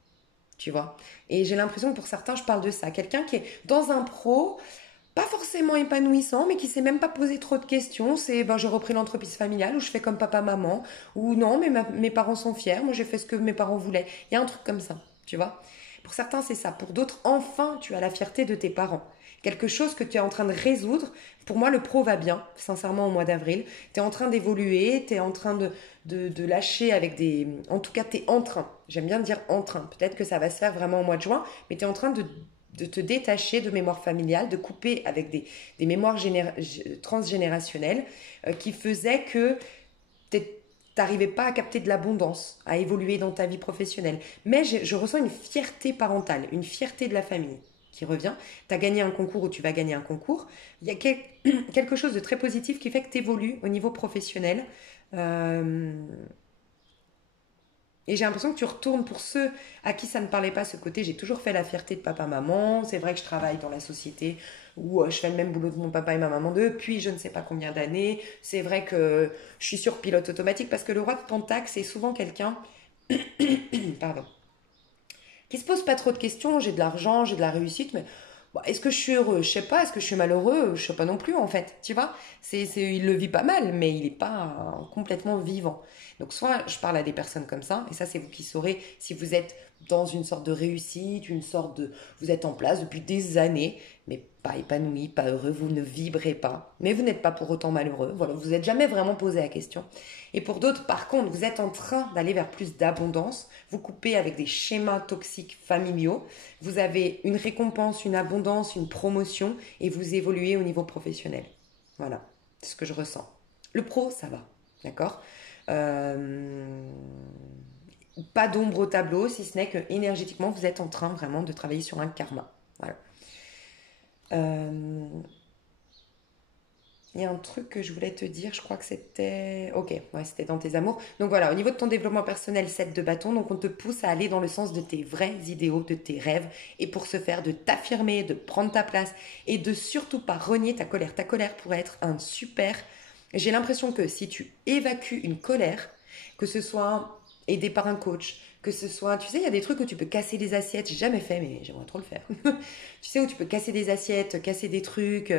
tu vois. Et j'ai l'impression que pour certains, je parle de ça. Quelqu'un qui est dans un pro, pas forcément épanouissant, mais qui s'est même pas posé trop de questions. C'est, ben, j'ai repris l'entreprise familiale, ou je fais comme papa-maman, ou non, mais mes parents sont fiers, moi j'ai fait ce que mes parents voulaient. Il y a un truc comme ça, tu vois. Pour certains, c'est ça. Pour d'autres, enfin, tu as la fierté de tes parents. Quelque chose que tu es en train de résoudre. Pour moi, le pro va bien, sincèrement, au mois d'avril. Tu es en train d'évoluer, tu es en train de lâcher avec des... En tout cas, tu es en train. J'aime bien dire en train. Peut-être que ça va se faire vraiment au mois de juin, mais tu es en train de te détacher de mémoire familiale, de couper avec des mémoires transgénérationnelles qui faisaient que t'arrivais pas à capter de l'abondance, à évoluer dans ta vie professionnelle. Mais je ressens une fierté parentale, une fierté de la famille qui revient. Tu as gagné un concours ou tu vas gagner un concours. Il y a quelque chose de très positif qui fait que tu évolues au niveau professionnel. Euh, et j'ai l'impression que tu retournes pour ceux à qui ça ne parlait pas ce côté. J'ai toujours fait la fierté de papa-maman. C'est vrai que je travaille dans la société où je fais le même boulot de mon papa et ma maman depuis je ne sais pas combien d'années. C'est vrai que je suis sur pilote automatique parce que le roi de Pentacle, c'est souvent quelqu'un, pardon, qui se pose pas trop de questions. J'ai de l'argent, j'ai de la réussite, mais bon, est-ce que je suis heureux? Je sais pas. Est-ce que je suis malheureux? Je sais pas non plus en fait. Tu vois, il le vit pas mal, mais il est pas complètement vivant. Donc soit je parle à des personnes comme ça, et ça c'est vous qui saurez si vous êtes dans une sorte de réussite, vous êtes en place depuis des années, mais pas épanoui, pas heureux, vous ne vibrez pas, mais vous n'êtes pas pour autant malheureux. Voilà, vous n'êtes jamais vraiment posé la question. Et pour d'autres, par contre, vous êtes en train d'aller vers plus d'abondance, vous coupez avec des schémas toxiques familiaux, vous avez une récompense, une abondance, une promotion, et vous évoluez au niveau professionnel. Voilà, c'est ce que je ressens. Le pro, ça va, d'accord. euh, Pas d'ombre au tableau, si ce n'est que énergétiquement, vous êtes en train vraiment de travailler sur un karma. Voilà. Euh, Il y a un truc que je voulais te dire, je crois que c'était... Ok, ouais, c'était dans tes amours. Donc voilà, au niveau de ton développement personnel, 7 de bâton, donc on te pousse à aller dans le sens de tes vrais idéaux, de tes rêves, et pour ce faire, de t'affirmer, de prendre ta place, et de surtout pas renier ta colère. Ta colère pourrait être un super... J'ai l'impression que si tu évacues une colère, que ce soit aidé par un coach, que ce soit... Tu sais, il y a des trucs où tu peux casser des assiettes, j'ai jamais fait, mais j'aimerais trop le faire. Tu sais, où tu peux casser des assiettes, casser des trucs,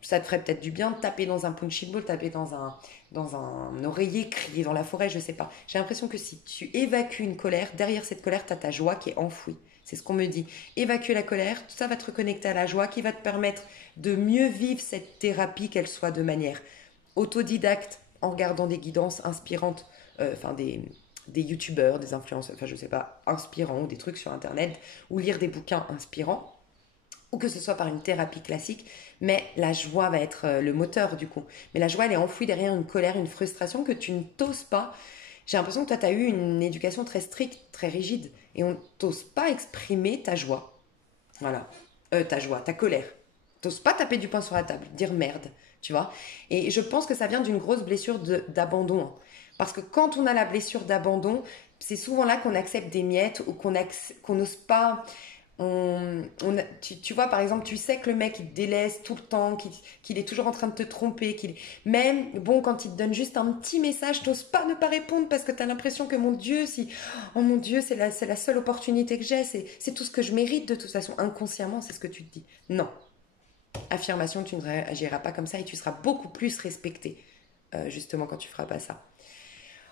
ça te ferait peut-être du bien de taper dans un punching ball, taper dans un oreiller, crier dans la forêt, je sais pas. J'ai l'impression que si tu évacues une colère, derrière cette colère, tu as ta joie qui est enfouie. C'est ce qu'on me dit. Évacuer la colère, tout ça va te reconnecter à la joie qui va te permettre de mieux vivre cette thérapie, qu'elle soit de manière autodidacte, en regardant des guidances inspirantes, des youtubeurs, des influenceurs, enfin je sais pas, inspirants, ou des trucs sur internet, ou lire des bouquins inspirants, ou que ce soit par une thérapie classique, mais la joie va être le moteur du coup. Mais la joie, elle est enfouie derrière une colère, une frustration que tu ne t'oses pas. J'ai l'impression que toi, tu as eu une éducation très stricte, très rigide, et on t'ose pas exprimer ta joie. Voilà. Ta joie, ta colère. T'oses pas taper du poing sur la table, dire merde, tu vois. Et je pense que ça vient d'une grosse blessure d'abandon, hein. Parce que quand on a la blessure d'abandon, c'est souvent là qu'on accepte des miettes ou qu'on n'ose pas tu vois, par exemple, tu sais que le mec il te délaisse tout le temps, qu'il est toujours en train de te tromper, même bon, quand il te donne juste un petit message, t'oses pas ne pas répondre parce que t'as l'impression que mon Dieu, oh mon Dieu, c'est la seule opportunité que j'ai, c'est tout ce que je mérite de toute façon, inconsciemment, c'est ce que tu te dis. Non, affirmation, tu ne réagiras pas comme ça et tu seras beaucoup plus respecté, justement, quand tu feras pas ça.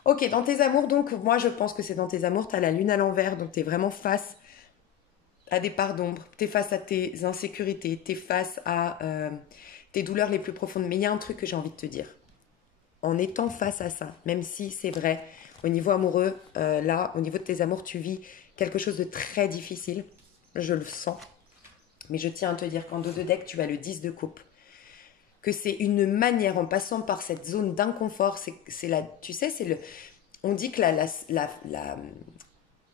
Ok, dans tes amours, donc moi je pense que c'est dans tes amours, tu as la lune à l'envers, donc tu es vraiment face à des parts d'ombre, tu es face à tes insécurités, tu es face à tes douleurs les plus profondes. Mais il y a un truc que j'ai envie de te dire. En étant face à ça, même si c'est vrai, au niveau amoureux, là, au niveau de tes amours, tu vis quelque chose de très difficile, je le sens. Mais je tiens à te dire qu'en dos de deck, tu as le 10 de coupe. Que c'est une manière, en passant par cette zone d'inconfort, c'est la, tu sais, c'est le, on dit que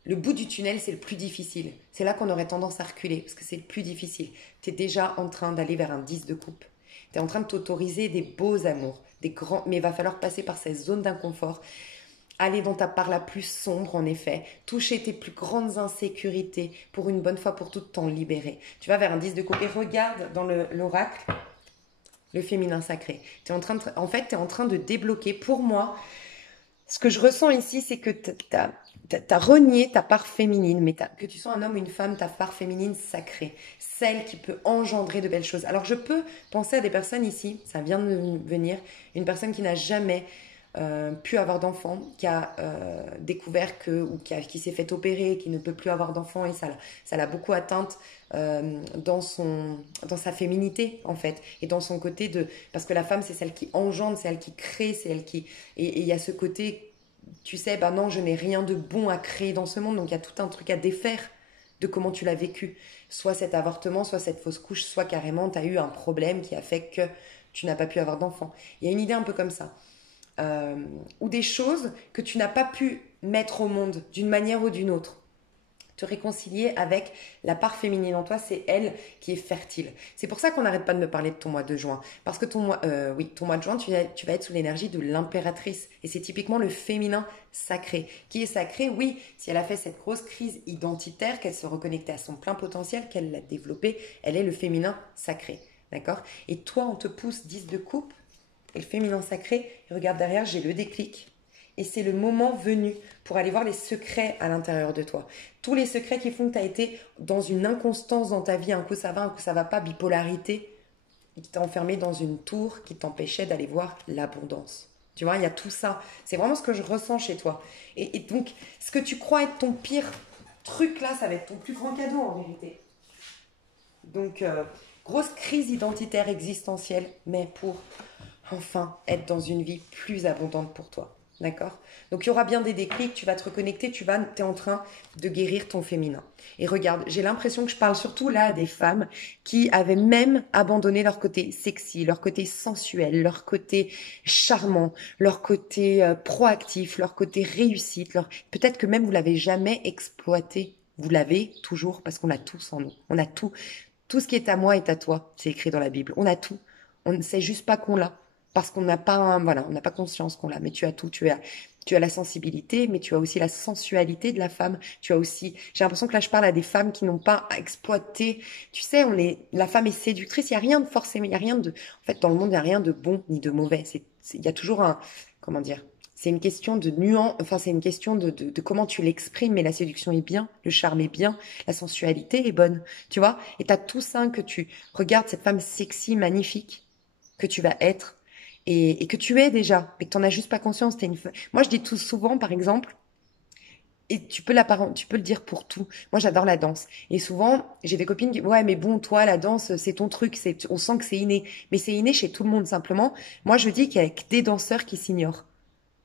le bout du tunnel, c'est le plus difficile. C'est là qu'on aurait tendance à reculer, parce que c'est le plus difficile. Tu es déjà en train d'aller vers un 10 de coupe. Tu es en train de t'autoriser des beaux amours, des grands, mais il va falloir passer par cette zone d'inconfort, aller dans ta part la plus sombre en effet, toucher tes plus grandes insécurités pour une bonne fois pour toutes t'en libérer. Tu vas vers un 10 de coupe et regarde dans l'oracle le féminin sacré. En fait, tu es en train de débloquer. Pour moi, ce que je ressens ici, c'est que tu as renié ta part féminine, mais que tu sois un homme ou une femme, ta part féminine sacrée, celle qui peut engendrer de belles choses. Alors je peux penser à des personnes ici, ça vient de venir, une personne qui n'a jamais pu avoir d'enfant, qui a découvert ou qui s'est fait opérer, qui ne peut plus avoir d'enfant et ça l'a beaucoup atteinte dans sa féminité en fait et dans son côté parce que la femme c'est celle qui engendre, c'est elle qui crée, c'est elle qui et il y a ce côté, tu sais, bah non, je n'ai rien de bon à créer dans ce monde, donc il y a tout un truc à défaire de comment tu l'as vécu, soit cet avortement, soit cette fausse couche, soit carrément tu as eu un problème qui a fait que tu n'as pas pu avoir d'enfant. Il y a une idée un peu comme ça. Ou des choses que tu n'as pas pu mettre au monde d'une manière ou d'une autre. Te réconcilier avec la part féminine en toi, c'est elle qui est fertile. C'est pour ça qu'on n'arrête pas de me parler de ton mois de juin. Parce que ton mois de juin, tu vas être sous l'énergie de l'impératrice. Et c'est typiquement le féminin sacré. Qui est sacré, oui, si elle a fait cette grosse crise identitaire, qu'elle se reconnectait à son plein potentiel, qu'elle l'a développé, elle est le féminin sacré. D'accord? Et toi, on te pousse 10 de coupe, et le féminin sacré, et regarde derrière, j'ai le déclic. Et c'est le moment venu pour aller voir les secrets à l'intérieur de toi. Tous les secrets qui font que tu as été dans une inconstance dans ta vie, un coup ça va pas, bipolarité, et qui t'a enfermé dans une tour qui t'empêchait d'aller voir l'abondance. Tu vois, il y a tout ça. C'est vraiment ce que je ressens chez toi. Et donc, ce que tu crois être ton pire truc là, ça va être ton plus grand cadeau en vérité. Donc, grosse crise identitaire existentielle, mais pour enfin être dans une vie plus abondante pour toi. D'accord? Donc il y aura bien des déclics, tu vas te reconnecter, tu es en train de guérir ton féminin. Et regarde, j'ai l'impression que je parle surtout là à des femmes qui avaient même abandonné leur côté sexy, leur côté sensuel, leur côté charmant, leur côté proactif, leur côté réussite. Peut-être que même vous l'avez jamais exploité. Vous l'avez toujours parce qu'on a tous en nous. On a tout. Tout ce qui est à moi est à toi. C'est écrit dans la Bible. On a tout. On ne sait juste pas qu'on l'a. Parce qu'on n'a pas, voilà, on n'a pas conscience qu'on l'a. Mais tu as tout. Tu as la sensibilité, mais tu as aussi la sensualité de la femme. Tu as aussi, j'ai l'impression que là, je parle à des femmes qui n'ont pas exploité. Tu sais, la femme est séductrice. Il y a rien de forcément, il y a rien de, en fait, dans le monde, il y a rien de bon ni de mauvais. Il y a toujours comment dire, c'est une question de nuance, enfin, c'est une question de comment tu l'exprimes, mais la séduction est bien, le charme est bien, la sensualité est bonne, tu vois. Et t'as tout ça que tu regardes cette femme sexy, magnifique, que tu vas être, et que tu es déjà, mais que t'en as juste pas conscience. Moi, je dis tout souvent, par exemple, et tu peux le dire pour tout. Moi, j'adore la danse. Et souvent, j'ai des copines qui, ouais, mais bon, toi, la danse, c'est ton truc, on sent que c'est inné. Mais c'est inné chez tout le monde, simplement. Moi, je dis qu'il y a que des danseurs qui s'ignorent.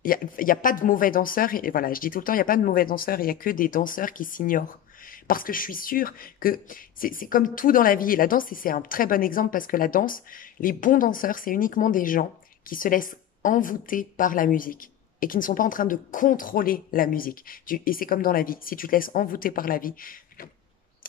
Il y a pas de mauvais danseurs. Et voilà, je dis tout le temps, il n'y a pas de mauvais danseurs, il y a que des danseurs qui s'ignorent. Parce que je suis sûre que c'est comme tout dans la vie. Et la danse, c'est un très bon exemple parce que la danse, les bons danseurs, c'est uniquement des gens qui se laissent envoûter par la musique et qui ne sont pas en train de contrôler la musique. Et c'est comme dans la vie. Si tu te laisses envoûter par la vie,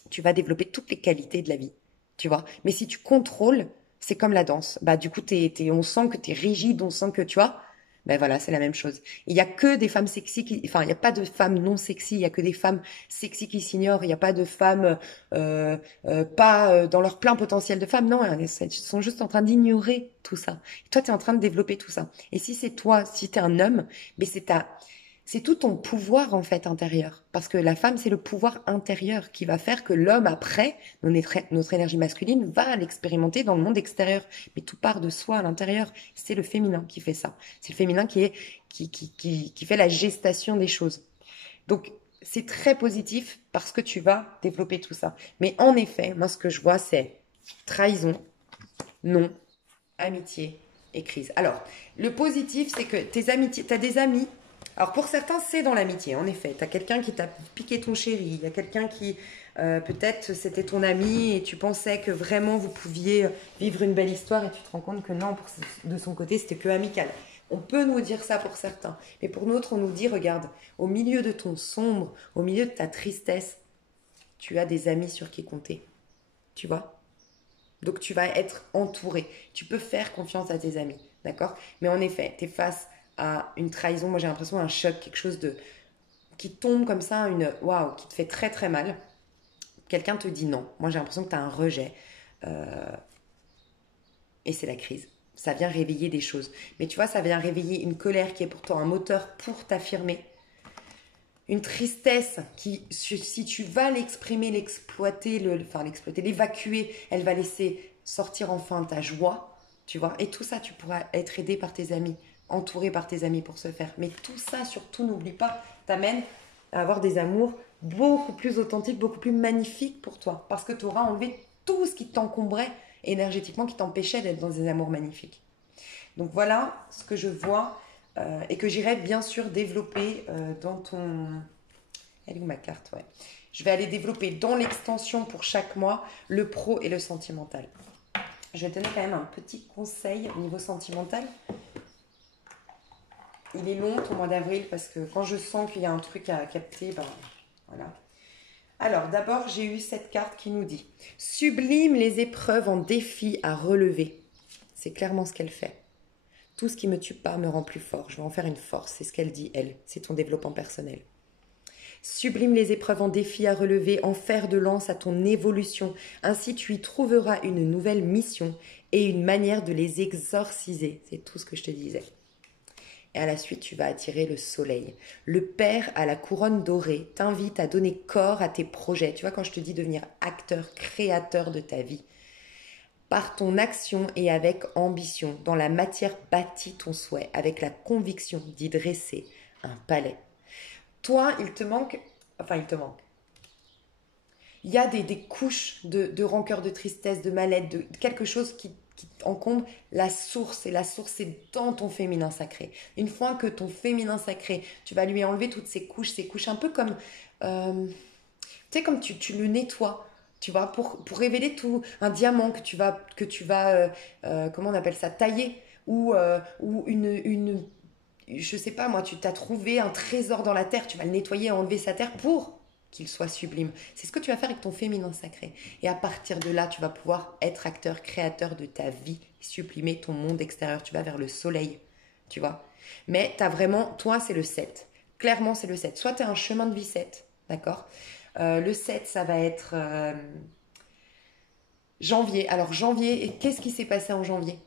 tu vas développer toutes les qualités de la vie. Tu vois. Mais si tu contrôles, c'est comme la danse. Bah, du coup, on sent que tu es rigide, on sent que, tu vois, ben voilà, c'est la même chose. Il y a que des femmes sexy enfin, il n'y a pas de femmes non sexy, il y a que des femmes sexy qui s'ignorent, il n'y a pas de femmes pas dans leur plein potentiel de femmes, non, elles sont juste en train d'ignorer tout ça. Et toi, tu es en train de développer tout ça. Et si c'est toi, si tu es un homme, ben C'est tout ton pouvoir en fait intérieur. Parce que la femme, c'est le pouvoir intérieur qui va faire que l'homme, après, notre énergie masculine, va l'expérimenter dans le monde extérieur. Mais tout part de soi à l'intérieur. C'est le féminin qui fait ça. C'est le féminin qui fait la gestation des choses. Donc, c'est très positif parce que tu vas développer tout ça. Mais en effet, moi, ce que je vois, c'est trahison, non, amitié et crise. Alors, le positif, c'est que tes amitiés, tu as des amis. Alors, pour certains, c'est dans l'amitié, en effet. Tu as quelqu'un qui t'a piqué ton chéri. Il y a quelqu'un qui, peut-être, c'était ton ami et tu pensais que vraiment vous pouviez vivre une belle histoire et tu te rends compte que non, de son côté, c'était que amical. On peut nous dire ça pour certains, mais pour d'autres, on nous dit, regarde, au milieu de ton sombre, au milieu de ta tristesse, tu as des amis sur qui compter. Tu vois? Donc tu vas être entouré. Tu peux faire confiance à tes amis, d'accord? Mais en effet, tu es face à une trahison, moi j'ai l'impression un choc, quelque chose de qui tombe comme ça, une waouh, qui te fait très très mal. Quelqu'un te dit non. Moi j'ai l'impression que tu as un rejet. Et c'est la crise. Ça vient réveiller des choses. Mais tu vois, ça vient réveiller une colère qui est pourtant un moteur pour t'affirmer. Une tristesse qui, si tu vas l'exprimer, l'exploiter, l'évacuer, elle va laisser sortir enfin ta joie, tu vois. Et tout ça, tu pourras être aidé par tes amis, entouré par tes amis pour ce faire. Mais tout ça, surtout, n'oublie pas, t'amène à avoir des amours beaucoup plus authentiques, beaucoup plus magnifiques pour toi. Parce que tu auras enlevé tout ce qui t'encombrait énergétiquement, qui t'empêchait d'être dans des amours magnifiques. Donc voilà ce que je vois et que j'irai bien sûr développer dans ton... Elle est où ma carte? Ouais. Je vais aller développer dans l'extension pour chaque mois le pro et le sentimental. Je vais te donner quand même un petit conseil au niveau sentimental. Il est long ton mois d'avril parce que quand je sens qu'il y a un truc à capter, ben voilà. Alors d'abord, j'ai eu cette carte qui nous dit « Sublime les épreuves en défis à relever ». C'est clairement ce qu'elle fait. Tout ce qui me tue pas me rend plus fort. Je vais en faire une force. C'est ce qu'elle dit, elle. C'est ton développement personnel. Sublime les épreuves en défi à relever, en fer de lance à ton évolution. Ainsi, tu y trouveras une nouvelle mission et une manière de les exorciser. C'est tout ce que je te disais. Et à la suite, tu vas attirer le soleil. Le père à la couronne dorée t'invite à donner corps à tes projets. Tu vois, quand je te dis devenir acteur, créateur de ta vie. Par ton action et avec ambition, dans la matière bâtis ton souhait, avec la conviction d'y dresser un palais. Toi, il te manque, il y a des couches de rancœur, de tristesse, de mal-être, de quelque chose qui encombre la source. Et la source, c'est dans ton féminin sacré. Une fois que ton féminin sacré, tu vas lui enlever toutes ces couches un peu comme, tu sais, comme tu le nettoies. Tu vois, pour révéler tout un diamant que tu vas comment on appelle ça, tailler, ou je sais pas moi, tu t'as trouvé un trésor dans la terre, tu vas le nettoyer, enlever sa terre pour qu'il soit sublime. C'est ce que tu vas faire avec ton féminin sacré. Et à partir de là, tu vas pouvoir être acteur, créateur de ta vie, sublimer ton monde extérieur. Tu vas vers le soleil, tu vois. Mais tu as vraiment, toi, c'est le 7. Clairement, c'est le 7. Soit tu as un chemin de vie 7, d'accord. Le 7, ça va être janvier. Alors janvier, et qu'est-ce qui s'est passé en janvier?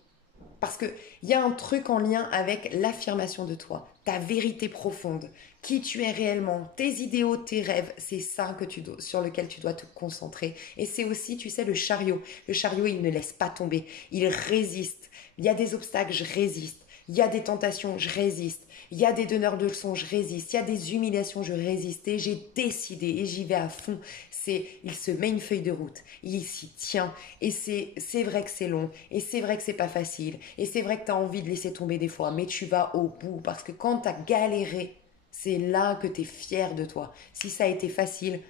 Parce qu'il y a un truc en lien avec l'affirmation de toi, ta vérité profonde, qui tu es réellement, tes idéaux, tes rêves, c'est ça sur lequel tu dois te concentrer. Et c'est aussi, tu sais, le chariot. Le chariot, il ne laisse pas tomber, il résiste. Il y a des obstacles, je résiste. Il y a des tentations, je résiste. Il y a des donneurs de leçons, je résiste. Il y a des humiliations, je résiste. Et j'ai décidé et j'y vais à fond. Il se met une feuille de route. Il s'y tient. Et c'est vrai que c'est long. Et c'est vrai que c'est pas facile. Et c'est vrai que tu as envie de laisser tomber des fois. Mais tu vas au bout. Parce que quand tu as galéré, c'est là que tu es fier de toi. Si ça a été facile,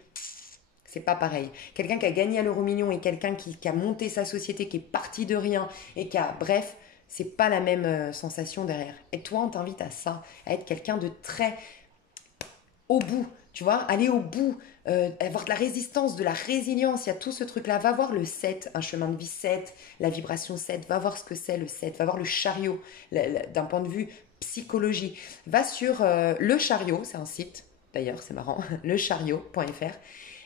c'est pas pareil. Quelqu'un qui a gagné à l'euro million et quelqu'un qui a monté sa société, qui est parti de rien et bref, c'est pas la même sensation derrière. Et toi, on t'invite à ça, à être quelqu'un de très au bout, tu vois, aller au bout, avoir de la résistance, de la résilience, il y a tout ce truc-là. Va voir le 7, un chemin de vie 7, la vibration 7, va voir ce que c'est le 7, va voir le chariot d'un point de vue psychologie. Va sur Le Chariot, c'est un site, d'ailleurs, c'est marrant, lechariot.fr,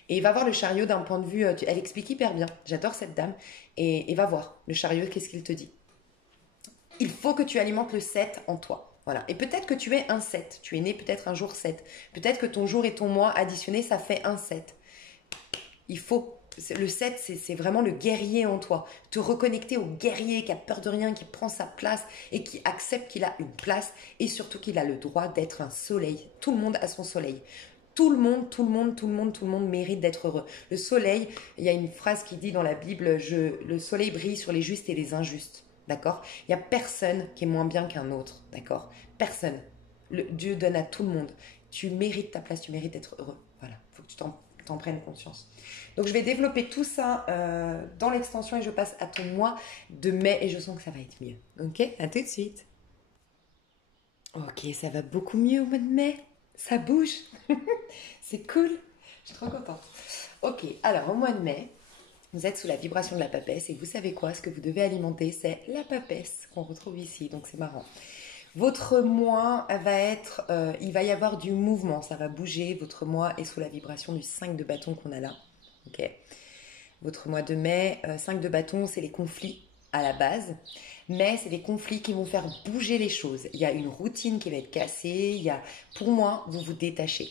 et va voir le chariot d'un point de vue, elle explique hyper bien, j'adore cette dame, et va voir le chariot, qu'est-ce qu'il te dit. Il faut que tu alimentes le 7 en toi. Voilà. Et peut-être que tu es un 7. Tu es né peut-être un jour 7. Peut-être que ton jour et ton mois additionnés, ça fait un 7. Il faut. Le 7, c'est vraiment le guerrier en toi. Te reconnecter au guerrier qui a peur de rien, qui prend sa place et qui accepte qu'il a une place et surtout qu'il a le droit d'être un soleil. Tout le monde a son soleil. Tout le monde, tout le monde, tout le monde, tout le monde mérite d'être heureux. Le soleil, il y a une phrase qui dit dans la Bible, le soleil brille sur les justes et les injustes. D'accord? Il n'y a personne qui est moins bien qu'un autre. D'accord? Personne. Dieu donne à tout le monde. Tu mérites ta place, tu mérites d'être heureux. Voilà. Il faut que tu t'en prennes conscience. Donc je vais développer tout ça dans l'extension et je passe à ton mois de mai et je sens que ça va être mieux. Ok? À tout de suite. Ok, ça va beaucoup mieux au mois de mai. Ça bouge. C'est cool. Je suis trop contente. Ok, alors au mois de mai, vous êtes sous la vibration de la papesse et vous savez quoi? Ce que vous devez alimenter, c'est la papesse qu'on retrouve ici. Donc c'est marrant. Votre mois va être, il va y avoir du mouvement, ça va bouger. Votre mois est sous la vibration du 5 de bâton qu'on a là. Ok. Votre mois de mai, 5 de bâton, c'est les conflits à la base. Mais c'est des conflits qui vont faire bouger les choses. Il y a une routine qui va être cassée. Pour moi, vous vous détachez.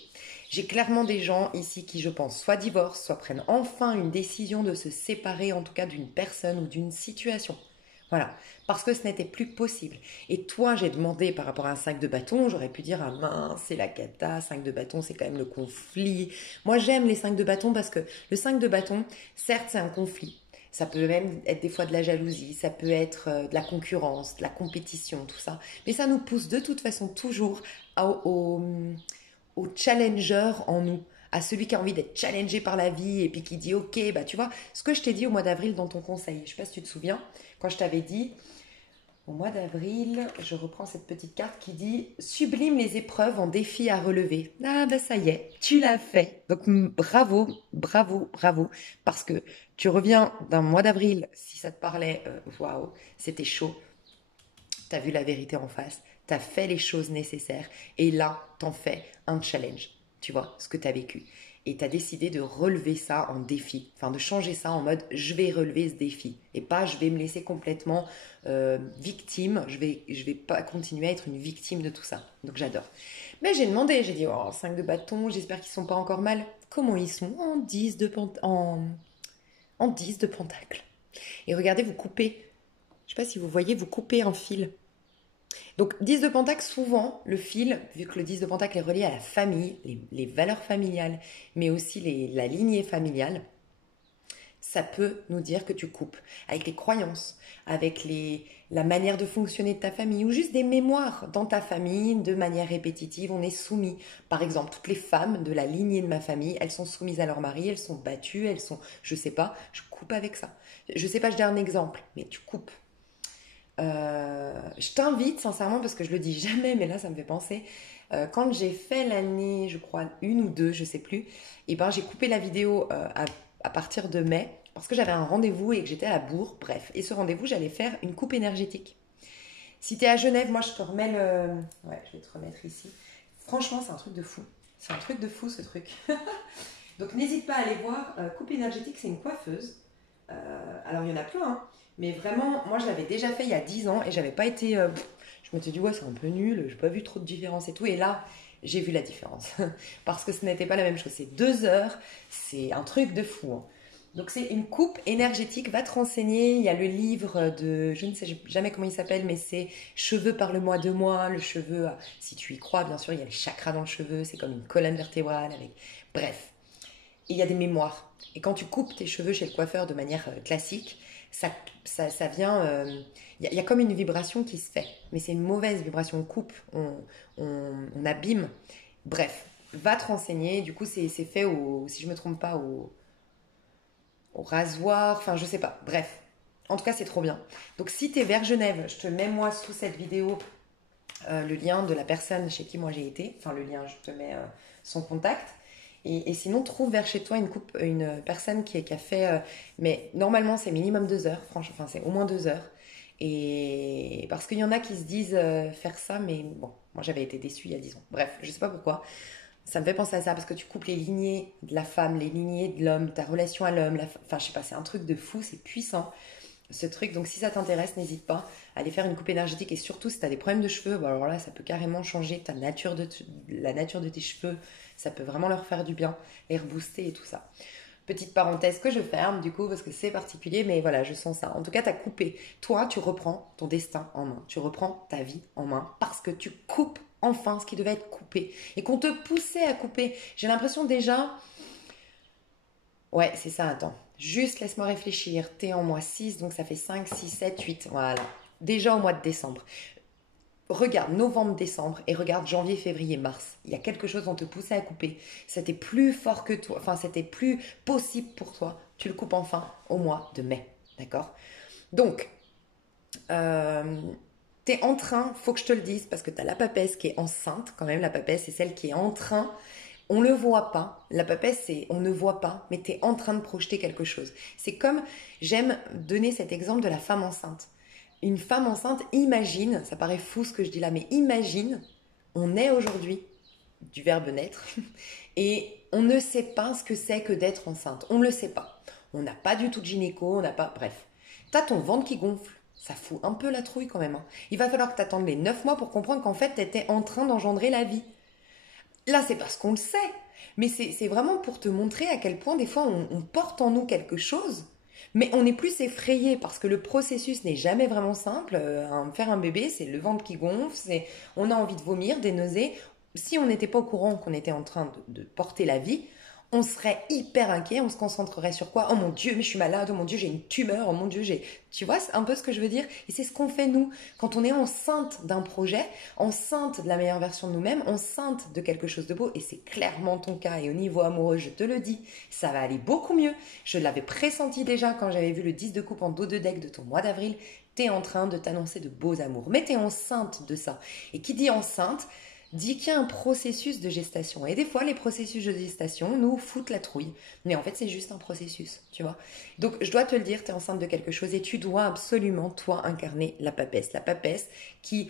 J'ai clairement des gens ici qui, je pense, soit divorcent, soit prennent enfin une décision de se séparer, en tout cas d'une personne ou d'une situation. Voilà, parce que ce n'était plus possible. Et toi, j'ai demandé par rapport à un 5 de bâton, j'aurais pu dire, ah mince, c'est la cata, 5 de bâton, c'est quand même le conflit. Moi, j'aime les 5 de bâton parce que le 5 de bâton, certes, c'est un conflit. Ça peut même être des fois de la jalousie, ça peut être de la concurrence, de la compétition, tout ça. Mais ça nous pousse de toute façon toujours au challenger en nous, à celui qui a envie d'être challengé par la vie et puis qui dit ok, bah tu vois, ce que je t'ai dit au mois d'avril dans ton conseil, je sais pas si tu te souviens, quand je t'avais dit au mois d'avril, je reprends cette petite carte qui dit sublime les épreuves en défis à relever. Ah ben ça y est, tu l'as fait. Donc bravo, bravo, bravo, parce que tu reviens d'un mois d'avril, si ça te parlait, waouh, c'était chaud. T'as vu la vérité en face, t'as fait les choses nécessaires et là, t'en fais un challenge. Tu vois, ce que t'as vécu. Et t'as décidé de relever ça en défi. Enfin, de changer ça en mode je vais relever ce défi. Et pas je vais me laisser complètement victime. Je vais pas continuer à être une victime de tout ça. Donc j'adore. Mais j'ai demandé, j'ai dit oh, 5 de bâton, j'espère qu'ils sont pas encore mal. Comment ils sont? En 10 de, en 10 de pentacle. Et regardez, vous coupez. Je sais pas si vous voyez, vous coupez un fil. Donc 10 de pentacle, souvent, le fil, vu que le 10 de pentacle est relié à la famille, les valeurs familiales, mais aussi la lignée familiale, ça peut nous dire que tu coupes avec les croyances, avec la manière de fonctionner de ta famille, ou juste des mémoires dans ta famille de manière répétitive. On est soumis. Par exemple, toutes les femmes de la lignée de ma famille, elles sont soumises à leur mari, elles sont battues, elles sont, je sais pas, je coupe avec ça. Je sais pas, je dis un exemple, mais tu coupes. Je t'invite sincèrement parce que je le dis jamais, mais là ça me fait penser. Quand j'ai fait l'année, je crois une ou deux, je sais plus, et ben j'ai coupé la vidéo à partir de mai parce que j'avais un rendez-vous et que j'étais à la bourre. Bref, et ce rendez-vous, j'allais faire une coupe énergétique. Si tu es à Genève, moi je te remets le. Ouais, je vais te remettre ici. Franchement, c'est un truc de fou. C'est un truc de fou ce truc. Donc n'hésite pas à aller voir. Coupe énergétique, c'est une coiffeuse. Alors il y en a plein, hein. Mais vraiment, moi je l'avais déjà fait il y a 10 ans et j'avais pas été. Je m'étais dit, ouais, c'est un peu nul, j'ai pas vu trop de différence et tout. Et là, j'ai vu la différence. Parce que ce n'était pas la même chose. C'est 2 heures, c'est un truc de fou, hein. Donc c'est une coupe énergétique, va te renseigner. Il y a le livre de, je ne sais jamais comment il s'appelle, mais c'est Cheveux parle-moi de moi. Le cheveu, si tu y crois, bien sûr, il y a les chakras dans le cheveu, c'est comme une colonne vertébrale avec. Bref. Et il y a des mémoires. Et quand tu coupes tes cheveux chez le coiffeur de manière classique, ça vient. Il y a comme une vibration qui se fait. Mais c'est une mauvaise vibration. On coupe, on abîme. Bref, va te renseigner. Du coup, c'est fait si je me trompe pas, au rasoir. Enfin, je sais pas. Bref. En tout cas, c'est trop bien. Donc, si tu es vers Genève, je te mets moi sous cette vidéo le lien de la personne chez qui moi j'ai été. Enfin, le lien, je te mets son contact. Et sinon, trouve vers chez toi une personne qui a fait. Mais normalement, c'est minimum 2 heures. Franchement, enfin, c'est au moins 2 heures. Et parce qu'il y en a qui se disent faire ça, mais bon, moi j'avais été déçue il y a 10 ans. Bref, je sais pas pourquoi. Ça me fait penser à ça parce que tu coupes les lignées de la femme, les lignées de l'homme, ta relation à l'homme. Enfin, je sais pas, c'est un truc de fou, c'est puissant. ce truc. Donc si ça t'intéresse, n'hésite pas à aller faire une coupe énergétique. Et surtout, si tu as des problèmes de cheveux, bah alors là, ça peut carrément changer la nature de tes cheveux. Ça peut vraiment leur faire du bien, les rebooster et tout ça. Petite parenthèse que je ferme du coup parce que c'est particulier, mais voilà, je sens ça. En tout cas, tu as coupé. Toi, tu reprends ton destin en main. Tu reprends ta vie en main parce que tu coupes enfin ce qui devait être coupé et qu'on te poussait à couper. J'ai l'impression déjà... Ouais, c'est ça, attends. Juste laisse-moi réfléchir. T'es en mois 6, donc ça fait 5, 6, 7, 8. Voilà. Déjà au mois de décembre. Regarde novembre, décembre et regarde janvier, février, mars. Il y a quelque chose dont te poussait à couper. C'était plus fort que toi, enfin c'était plus possible pour toi. Tu le coupes enfin au mois de mai. D'accord? Donc, t'es en train, faut que je te le dise, parce que t'as la papesse qui est enceinte, quand même, la papesse c'est celle qui est en train. On ne le voit pas. La papesse, c'est on ne voit pas, mais tu es en train de projeter quelque chose. C'est comme, j'aime donner cet exemple de la femme enceinte. Une femme enceinte, imagine, ça paraît fou ce que je dis là, mais imagine, on est aujourd'hui du verbe naître et on ne sait pas ce que c'est que d'être enceinte. On ne le sait pas. On n'a pas du tout de gynéco, on n'a pas... Bref, t'as ton ventre qui gonfle. Ça fout un peu la trouille quand même, hein. Il va falloir que tu attendes les 9 mois pour comprendre qu'en fait, tu étais en train d'engendrer la vie. Là, c'est parce qu'on le sait. Mais c'est vraiment pour te montrer à quel point des fois on porte en nous quelque chose, mais on est plus effrayé parce que le processus n'est jamais vraiment simple. Faire un bébé, c'est le ventre qui gonfle, on a envie de vomir, des nausées. Si on n'était pas au courant qu'on était en train de porter la vie, on serait hyper inquiet, on se concentrerait sur quoi? Oh mon Dieu, mais je suis malade, oh mon Dieu, j'ai une tumeur, oh mon Dieu, j'ai... Tu vois, c'est un peu ce que je veux dire. Et c'est ce qu'on fait nous. Quand on est enceinte d'un projet, enceinte de la meilleure version de nous-mêmes, enceinte de quelque chose de beau, et c'est clairement ton cas, et au niveau amoureux, je te le dis, ça va aller beaucoup mieux. Je l'avais pressenti déjà quand j'avais vu le 10 de coupe en dos de deck de ton mois d'avril. T'es en train de t'annoncer de beaux amours. Mais t'es enceinte de ça. Et qui dit enceinte, dit qu'il y a un processus de gestation. Et des fois, les processus de gestation nous foutent la trouille. Mais en fait, c'est juste un processus, tu vois. Donc, je dois te le dire, tu es enceinte de quelque chose et tu dois absolument, toi, incarner la papesse. La papesse qui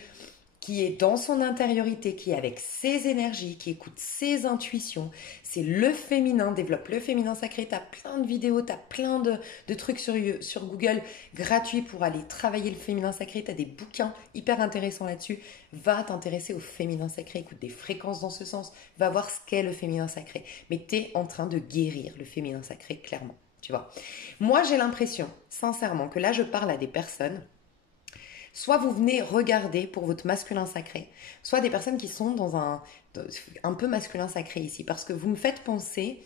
est dans son intériorité, qui est avec ses énergies, qui écoute ses intuitions. C'est le féminin, développe le féminin sacré. Tu as plein de vidéos, tu as plein de trucs sur Google gratuits pour aller travailler le féminin sacré. Tu as des bouquins hyper intéressants là-dessus. Va t'intéresser au féminin sacré, écoute des fréquences dans ce sens. Va voir ce qu'est le féminin sacré. Mais tu es en train de guérir le féminin sacré, clairement. Tu vois. Moi, j'ai l'impression, sincèrement, que là, je parle à des personnes. Soit vous venez regarder pour votre masculin sacré, soit des personnes qui sont dans un peu masculin sacré ici, parce que vous me faites penser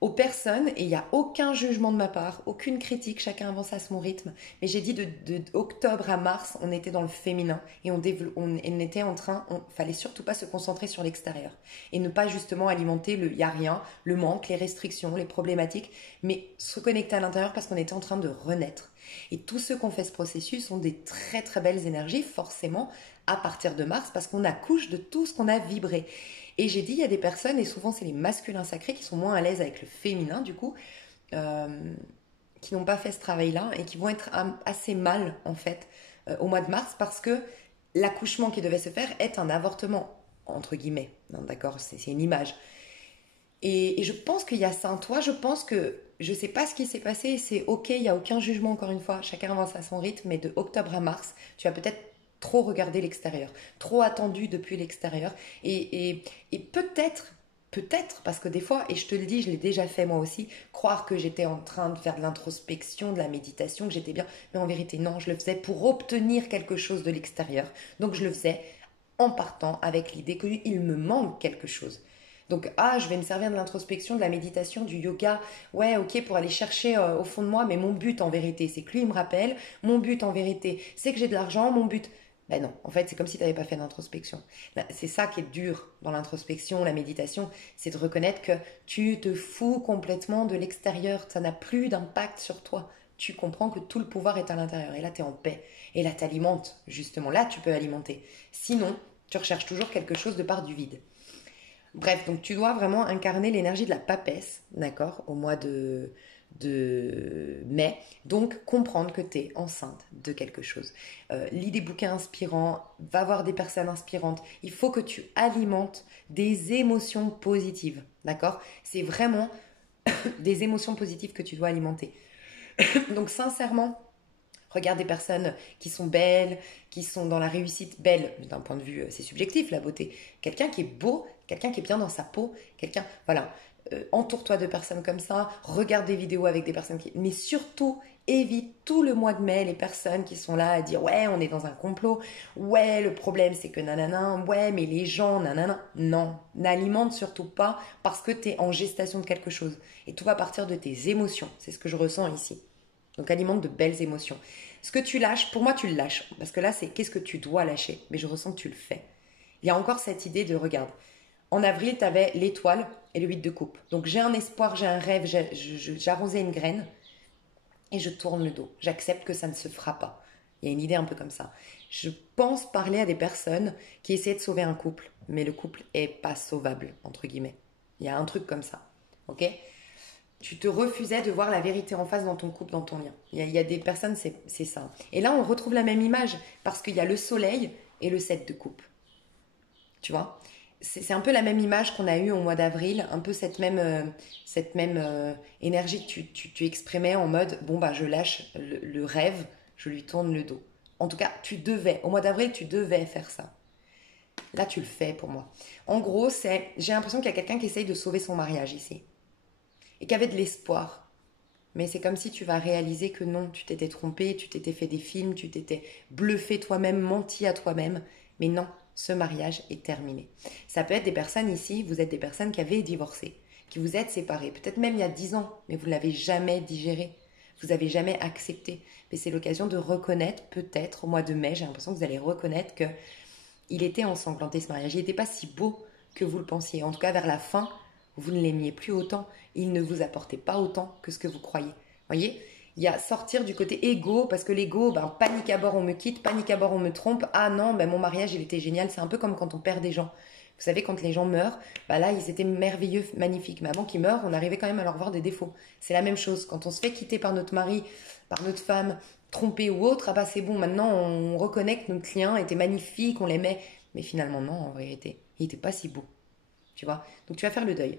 aux personnes, et il n'y a aucun jugement de ma part, aucune critique, chacun avance à son rythme, mais j'ai dit de octobre à mars, on était dans le féminin, et on était en train, fallait surtout pas se concentrer sur l'extérieur, et ne pas justement alimenter le y a rien, le manque, les restrictions, les problématiques, mais se connecter à l'intérieur parce qu'on était en train de renaître. Et tous ceux qui ont fait ce processus ont des très très belles énergies, forcément, à partir de mars, parce qu'on accouche de tout ce qu'on a vibré. Et j'ai dit, il y a des personnes, et souvent c'est les masculins sacrés qui sont moins à l'aise avec le féminin, du coup, qui n'ont pas fait ce travail-là, et qui vont être assez mal, en fait, au mois de mars, parce que l'accouchement qui devait se faire est un avortement, entre guillemets. Non, d'accord, c'est une image. Et je pense qu'il y a ça en toi, je pense que je sais pas ce qui s'est passé, c'est ok, il n'y a aucun jugement encore une fois, chacun avance à son rythme, mais de octobre à mars, tu as peut-être trop regardé l'extérieur, trop attendu depuis l'extérieur, et peut-être, parce que des fois, et je te le dis, je l'ai déjà fait moi aussi, croire que j'étais en train de faire de l'introspection, de la méditation, que j'étais bien, mais en vérité non, je le faisais pour obtenir quelque chose de l'extérieur, donc je le faisais en partant avec l'idée qu'il me manque quelque chose. Donc, je vais me servir de l'introspection, de la méditation, du yoga. Ouais, ok, pour aller chercher au fond de moi. Mais mon but, en vérité, c'est que lui, il me rappelle. Mon but, en vérité, c'est que j'ai de l'argent. Mon but... Ben non, en fait, c'est comme si tu n'avais pas fait d'introspection. C'est ça qui est dur dans l'introspection, la méditation. C'est de reconnaître que tu te fous complètement de l'extérieur. Ça n'a plus d'impact sur toi. Tu comprends que tout le pouvoir est à l'intérieur. Et là, tu es en paix. Et là, tu alimentes, justement. Là, tu peux alimenter. Sinon, tu recherches toujours quelque chose de part du vide. Bref, donc tu dois vraiment incarner l'énergie de la papesse, d'accord, au mois de mai. Donc, comprendre que tu es enceinte de quelque chose. Lis des bouquins inspirants, va voir des personnes inspirantes. Il faut que tu alimentes des émotions positives, d'accord? C'est vraiment des émotions positives que tu dois alimenter. Donc, sincèrement, Regarde des personnes qui sont belles, qui sont dans la réussite, belle, d'un point de vue, c'est subjectif la beauté. Quelqu'un qui est beau, quelqu'un qui est bien dans sa peau, quelqu'un, voilà. Entoure-toi de personnes comme ça, regarde des vidéos avec des personnes qui... Mais surtout, évite tout le mois de mai les personnes qui sont là à dire ouais, on est dans un complot, ouais, le problème c'est que nanana, ouais, mais les gens, nanana. Non, n'alimente surtout pas parce que tu es en gestation de quelque chose. Et tout va partir de tes émotions, c'est ce que je ressens ici. Donc alimente de belles émotions. Ce que tu lâches, pour moi tu le lâches. Parce que là c'est qu'est-ce que tu dois lâcher. Mais je ressens que tu le fais. Il y a encore cette idée de regarde. En avril, tu avais l'étoile et le 8 de coupe. Donc j'ai un espoir, j'ai un rêve, j'arrosais une graine et je tourne le dos. J'accepte que ça ne se fera pas. Il y a une idée un peu comme ça. Je pense parler à des personnes qui essaient de sauver un couple, mais le couple est pas sauvable, entre guillemets. Il y a un truc comme ça. Ok? Tu te refusais de voir la vérité en face dans ton couple, dans ton lien. Il y a des personnes, c'est ça. Et là, on retrouve la même image parce qu'il y a le soleil et le 7 de coupe. Tu vois, c'est un peu la même image qu'on a eue au mois d'avril, un peu cette même énergie que tu exprimais en mode bon, bah, je lâche le rêve, je lui tourne le dos. En tout cas, au mois d'avril, tu devais faire ça. Là, tu le fais pour moi. En gros, j'ai l'impression qu'il y a quelqu'un qui essaye de sauver son mariage ici et qui avait de l'espoir. Mais c'est comme si tu vas réaliser que non, tu t'étais trompé, tu t'étais fait des films, tu t'étais bluffé toi-même, menti à toi-même. Mais non, ce mariage est terminé. Ça peut être des personnes ici, vous êtes des personnes qui avaient divorcé, qui vous êtes séparés, peut-être même il y a 10 ans, mais vous ne l'avez jamais digéré, vous n'avez jamais accepté. Mais c'est l'occasion de reconnaître, peut-être au mois de mai, j'ai l'impression que vous allez reconnaître que il était ensanglanté ce mariage, il n'était pas si beau que vous le pensiez. En tout cas, vers la fin, vous ne l'aimiez plus autant, il ne vous apportait pas autant que ce que vous croyez. Voyez, il y a sortir du côté égo, parce que l'ego, ben, panique à bord, on me quitte, panique à bord, on me trompe. Ah non, ben, mon mariage, il était génial. C'est un peu comme quand on perd des gens. Vous savez, quand les gens meurent, ben là, ils étaient merveilleux, magnifiques. Mais avant qu'ils meurent, on arrivait quand même à leur voir des défauts. C'est la même chose. Quand on se fait quitter par notre mari, par notre femme, trompée ou autre, ah bah c'est bon, maintenant on reconnaît que notre client était magnifique, on l'aimait. Mais finalement, non, en vérité, il n'était pas si beau. Tu vois? Donc tu vas faire le deuil.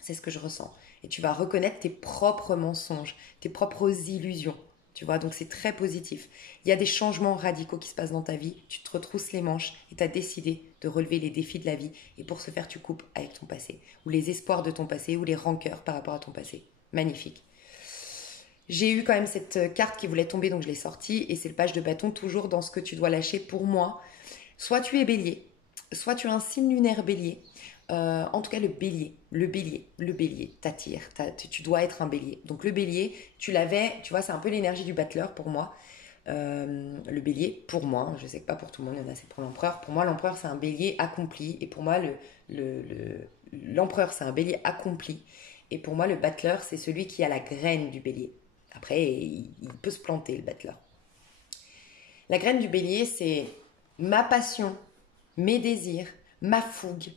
C'est ce que je ressens. Et tu vas reconnaître tes propres mensonges, tes propres illusions. Tu vois, donc c'est très positif. Il y a des changements radicaux qui se passent dans ta vie. Tu te retrousses les manches et tu as décidé de relever les défis de la vie. Et pour ce faire, tu coupes avec ton passé. Ou les espoirs de ton passé, ou les rancœurs par rapport à ton passé. Magnifique. J'ai eu quand même cette carte qui voulait tomber, donc je l'ai sortie. Et c'est le page de bâton, toujours dans ce que tu dois lâcher pour moi. Soit tu es bélier, soit tu as un signe lunaire bélier. En tout cas, le bélier t'attire. Tu dois être un bélier. Donc le bélier, tu l'avais, tu vois, c'est un peu l'énergie du battleur pour moi. Le bélier, pour moi, je sais que pas pour tout le monde, il y en a c'est pour l'empereur. Pour moi, l'empereur, c'est un bélier accompli. Et pour moi, l'empereur, c'est un bélier accompli. Et pour moi, le battleur, c'est celui qui a la graine du bélier. Après, il peut se planter, le battleur. La graine du bélier, c'est ma passion, mes désirs, ma fougue,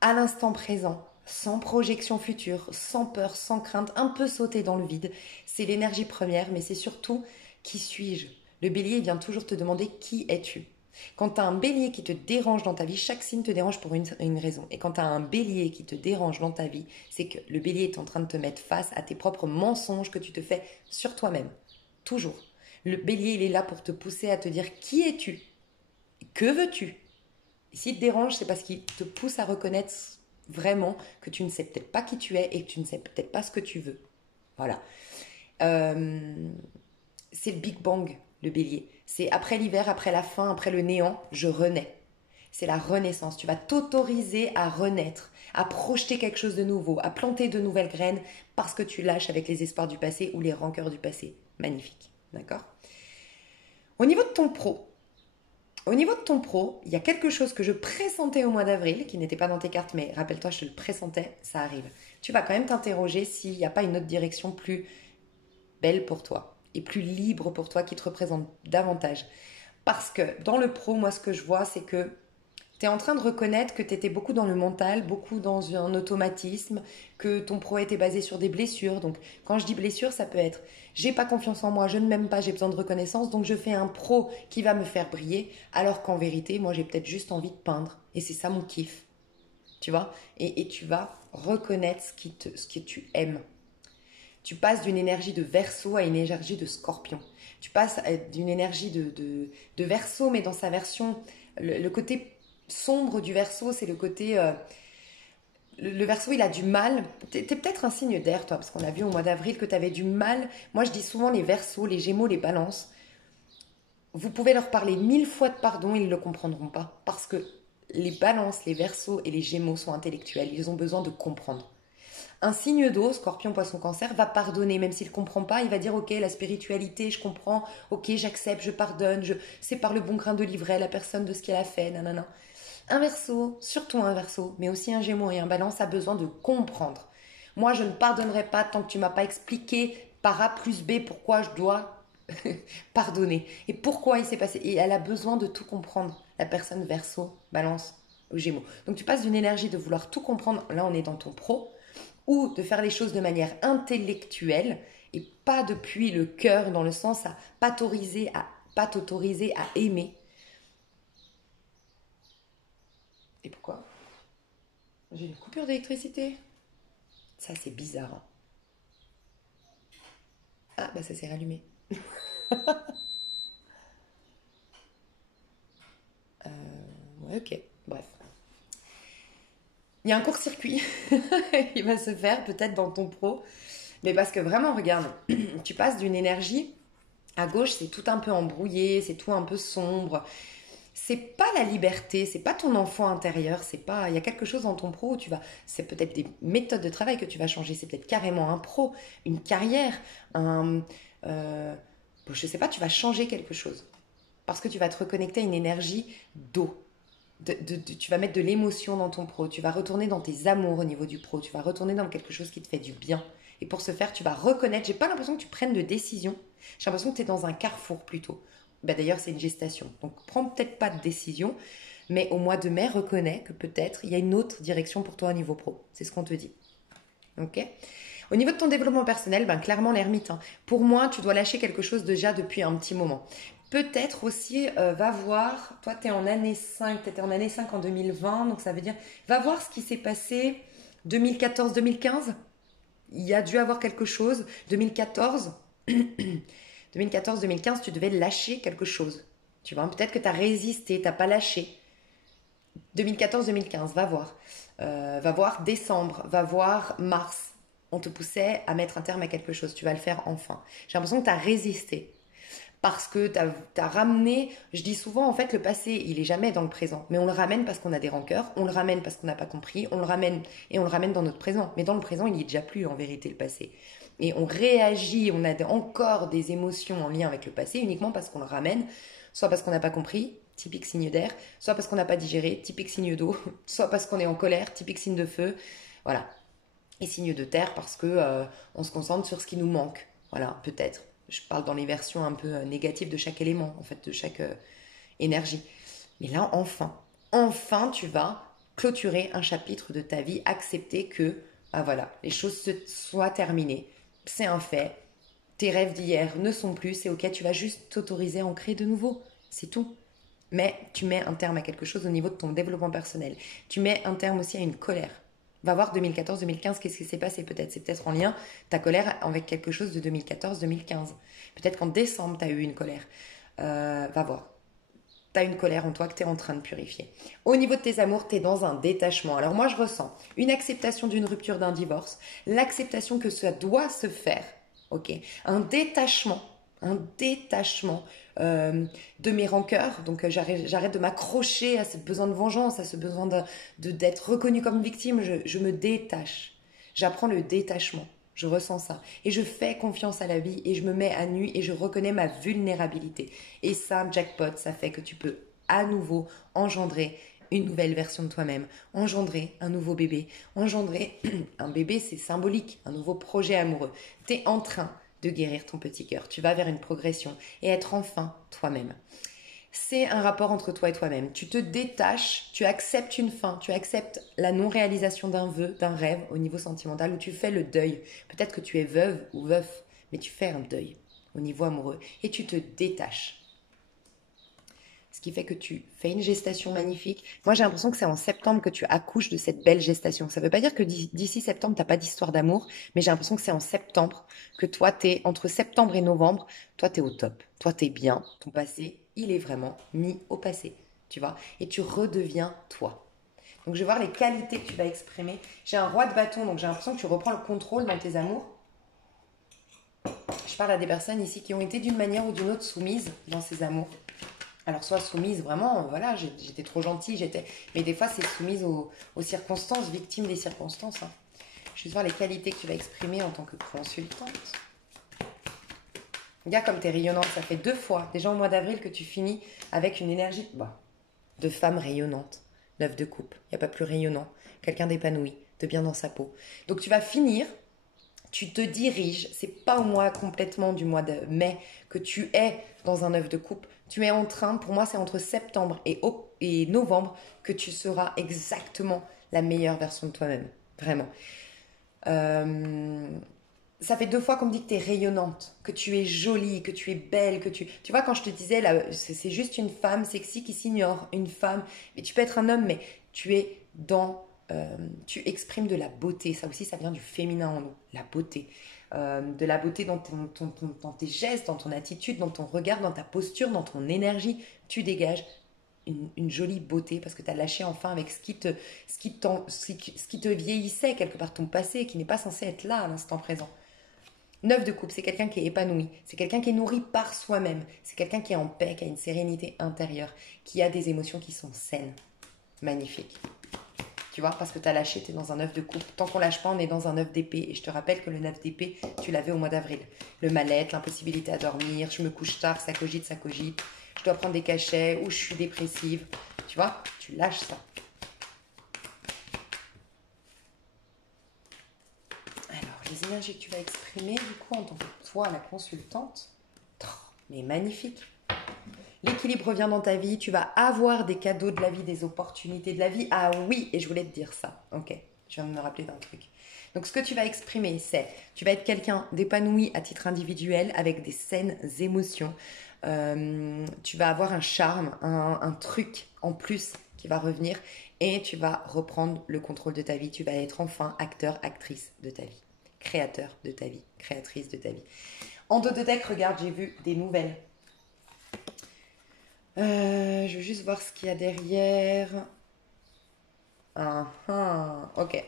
à l'instant présent, sans projection future, sans peur, sans crainte, un peu sauter dans le vide. C'est l'énergie première, mais c'est surtout qui suis-je? Le bélier vient toujours te demander qui es-tu? Quand tu as un bélier qui te dérange dans ta vie, chaque signe te dérange pour une raison. Et quand tu as un bélier qui te dérange dans ta vie, c'est que le bélier est en train de te mettre face à tes propres mensonges que tu te fais sur toi-même. Toujours. Le bélier, il est là pour te pousser à te dire qui es-tu? Que veux-tu? Et s'il te dérange, c'est parce qu'il te pousse à reconnaître vraiment que tu ne sais peut-être pas qui tu es et que tu ne sais peut-être pas ce que tu veux. Voilà. C'est le Big Bang, le bélier. C'est après l'hiver, après la fin, après le néant, je renais. C'est la renaissance. Tu vas t'autoriser à renaître, à projeter quelque chose de nouveau, à planter de nouvelles graines parce que tu lâches avec les espoirs du passé ou les rancœurs du passé. Magnifique. D'accord? Au niveau de ton pro, il y a quelque chose que je pressentais au mois d'avril, qui n'était pas dans tes cartes, mais rappelle-toi, je te le pressentais, ça arrive. Tu vas quand même t'interroger s'il n'y a pas une autre direction plus belle pour toi et plus libre pour toi qui te représente davantage. Parce que dans le pro, moi, ce que je vois, c'est que tu es en train de reconnaître que tu étais beaucoup dans le mental, beaucoup dans un automatisme, que ton pro était basé sur des blessures. Donc, quand je dis blessure, ça peut être j'ai pas confiance en moi, je ne m'aime pas, j'ai besoin de reconnaissance, donc je fais un pro qui va me faire briller, alors qu'en vérité, moi, j'ai peut-être juste envie de peindre. Et c'est ça mon kiff. Tu vois, et tu vas reconnaître ce que tu aimes. Tu passes d'une énergie de Verseau à une énergie de Scorpion. Tu passes d'une énergie de Verseau, mais dans sa version, le côté sombre du Verseau, c'est le côté... le Verseau, il a du mal. T'es peut-être un signe d'air, toi, parce qu'on a vu au mois d'avril que tu avais du mal. Moi, je dis souvent les Verseaux, les Gémeaux, les Balances. Vous pouvez leur parler 1000 fois de pardon, ils ne le comprendront pas. Parce que les Balances, les Verseaux et les Gémeaux sont intellectuels. Ils ont besoin de comprendre. Un signe d'eau, Scorpion, Poisson, Cancer, va pardonner, même s'il ne comprend pas, il va dire ok, la spiritualité, je comprends, ok, j'accepte, je pardonne, c'est par le bon grain de livret la personne de ce qu'elle a fait, nanana. Un Verseau, surtout un Verseau, mais aussi un Gémeaux et un Balance a besoin de comprendre. Moi, je ne pardonnerai pas tant que tu m'as pas expliqué par A plus B pourquoi je dois pardonner et pourquoi il s'est passé. Et elle a besoin de tout comprendre, la personne Verseau, Balance ou Gémeaux. Donc tu passes d'une énergie de vouloir tout comprendre, là on est dans ton pro, ou de faire les choses de manière intellectuelle et pas depuis le cœur, dans le sens à pas t'autoriser à aimer. Et pourquoi? J'ai une coupure d'électricité. Ça, c'est bizarre. Hein. Ah, bah ça s'est rallumé. Ouais, ok. Bref. Il y a un court-circuit qui va se faire peut-être dans ton pro. Mais parce que vraiment, regarde, tu passes d'une énergie à gauche, c'est tout un peu embrouillé, c'est tout un peu sombre. C'est pas la liberté, c'est pas ton enfant intérieur, c'est pas. Il y a quelque chose dans ton pro où tu vas. C'est peut-être des méthodes de travail que tu vas changer, c'est peut-être carrément un pro, une carrière, je sais pas, tu vas changer quelque chose. Parce que tu vas te reconnecter à une énergie d'eau. Tu vas mettre de l'émotion dans ton pro, tu vas retourner dans tes amours au niveau du pro, tu vas retourner dans quelque chose qui te fait du bien. Et pour ce faire, tu vas reconnaître, j'ai pas l'impression que tu prennes de décision, j'ai l'impression que tu es dans un carrefour plutôt. Bah d'ailleurs, c'est une gestation, donc prends peut-être pas de décision, mais au mois de mai, reconnais que peut-être il y a une autre direction pour toi au niveau pro. C'est ce qu'on te dit. Ok. Au niveau de ton développement personnel, ben clairement l'ermite. Hein. Pour moi, tu dois lâcher quelque chose déjà depuis un petit moment. Peut-être aussi, va voir, toi tu es en année 5, tu étais en année 5 en 2020, donc ça veut dire, va voir ce qui s'est passé 2014-2015. Il y a dû avoir quelque chose. 2014, 2014-2015, tu devais lâcher quelque chose. Tu vois, peut-être que tu as résisté, tu n'as pas lâché. 2014-2015, va voir. Va voir décembre, va voir mars. On te poussait à mettre un terme à quelque chose. Tu vas le faire enfin. J'ai l'impression que tu as résisté. Parce que tu as ramené, je dis souvent en fait le passé, il est jamais dans le présent, mais on le ramène parce qu'on a des rancœurs, on le ramène parce qu'on n'a pas compris, on le ramène et on le ramène dans notre présent. Mais dans le présent, il n'y est déjà plus en vérité le passé. Et on réagit, on a encore des émotions en lien avec le passé uniquement parce qu'on le ramène, soit parce qu'on n'a pas compris, typique signe d'air, soit parce qu'on n'a pas digéré, typique signe d'eau, soit parce qu'on est en colère, typique signe de feu, voilà. Et signe de terre parce que on se concentre sur ce qui nous manque, voilà, peut-être. Je parle dans les versions un peu négatives de chaque élément, en fait, de chaque énergie. Mais là, enfin, tu vas clôturer un chapitre de ta vie, accepter que, ah voilà, les choses soient terminées. C'est un fait. Tes rêves d'hier ne sont plus, c'est ok, tu vas juste t'autoriser à en créer de nouveau. C'est tout. Mais tu mets un terme à quelque chose au niveau de ton développement personnel. Tu mets un terme aussi à une colère. Va voir 2014-2015, qu'est-ce qui s'est passé peut-être. C'est peut-être en lien, ta colère, avec quelque chose de 2014-2015. Peut-être qu'en décembre, tu as eu une colère. Va voir. Tu as une colère en toi que tu es en train de purifier. Au niveau de tes amours, tu es dans un détachement. Alors moi, je ressens une acceptation d'une rupture, d'un divorce, l'acceptation que ça doit se faire. Ok. Un détachement de mes rancœurs. Donc j'arrête de m'accrocher à ce besoin de vengeance, à ce besoin d'être reconnue comme victime. Je me détache. J'apprends le détachement. Je ressens ça. Et je fais confiance à la vie et je me mets à nu et je reconnais ma vulnérabilité. Et ça, jackpot, ça fait que tu peux à nouveau engendrer une nouvelle version de toi-même, engendrer un nouveau bébé, engendrer un bébé, c'est symbolique, un nouveau projet amoureux. Tu es en train de guérir ton petit cœur. Tu vas vers une progression et être enfin toi-même. C'est un rapport entre toi et toi-même. Tu te détaches, tu acceptes une fin, tu acceptes la non-réalisation d'un vœu, d'un rêve au niveau sentimental, où tu fais le deuil. Peut-être que tu es veuve ou veuf, mais tu fais un deuil au niveau amoureux et tu te détaches. ce qui fait que tu fais une gestation magnifique. Moi, j'ai l'impression que c'est en septembre que tu accouches de cette belle gestation. Ça ne veut pas dire que d'ici septembre, tu n'as pas d'histoire d'amour, mais j'ai l'impression que c'est en septembre que toi, tu es, entre septembre et novembre, toi, tu es au top. Toi, tu es bien. Ton passé, il est vraiment mis au passé, tu vois. Et tu redeviens toi. Donc, je vais voir les qualités que tu vas exprimer. J'ai un roi de bâton, donc j'ai l'impression que tu reprends le contrôle dans tes amours. Je parle à des personnes ici qui ont été d'une manière ou d'une autre soumises dans ces amours. Alors, soit soumise, vraiment, voilà, j'étais trop gentille, mais des fois, c'est soumise aux circonstances, victime des circonstances. Hein. Je vais voir les qualités que tu vas exprimer en tant que consultante. Regarde comme tu es rayonnante, ça fait 2 fois, déjà au mois d'avril, que tu finis avec une énergie de femme rayonnante. 9 de coupe, il n'y a pas plus rayonnant. Quelqu'un d'épanoui, de bien dans sa peau. Donc, tu vas finir, tu te diriges, c'est pas au mois complètement du mois de mai que tu es dans un œuf de coupe. Tu es en train, pour moi, c'est entre septembre et novembre que tu seras exactement la meilleure version de toi-même. Vraiment. Ça fait 2 fois qu'on me dit que tu es rayonnante, que tu es jolie, que tu es belle, que tu... Tu vois, quand je te disais, là, c'est juste une femme sexy qui s'ignore, une femme... Mais tu peux être un homme, mais tu es dans... tu exprimes de la beauté. Ça aussi, ça vient du féminin en nous, la beauté. De la beauté dans tes gestes, dans ton attitude, dans ton regard, dans ta posture, dans ton énergie. Tu dégages une jolie beauté parce que tu as lâché enfin avec ce qui te vieillissait quelque part, ton passé, qui n'est pas censé être là à l'instant présent. 9 de coupe, c'est quelqu'un qui est épanoui, c'est quelqu'un qui est nourri par soi-même, c'est quelqu'un qui est en paix, qui a une sérénité intérieure, qui a des émotions qui sont saines. Magnifique. Tu vois, parce que tu as lâché, tu es dans un 9 de coupe. Tant qu'on lâche pas, on est dans un 9 d'épée. Et je te rappelle que le 9 d'épée, tu l'avais au mois d'avril. Le mal-être, l'impossibilité à dormir, je me couche tard, ça cogite, je dois prendre des cachets, ou je suis dépressive. Tu vois, tu lâches ça. Alors, les énergies que tu vas exprimer, du coup, en tant que toi, la consultante, mais magnifique. L'équilibre revient dans ta vie, tu vas avoir des cadeaux de la vie, des opportunités de la vie. Ah oui, et je voulais te dire ça. Ok, je viens de me rappeler d'un truc. Donc ce que tu vas exprimer, c'est, tu vas être quelqu'un d'épanoui à titre individuel avec des saines émotions. Tu vas avoir un charme, un truc en plus qui va revenir et tu vas reprendre le contrôle de ta vie. Tu vas être enfin acteur, actrice de ta vie, créateur de ta vie, créatrice de ta vie. En dos de deck, regarde, j'ai vu des nouvelles. Je vais juste voir ce qu'il y a derrière. Ok.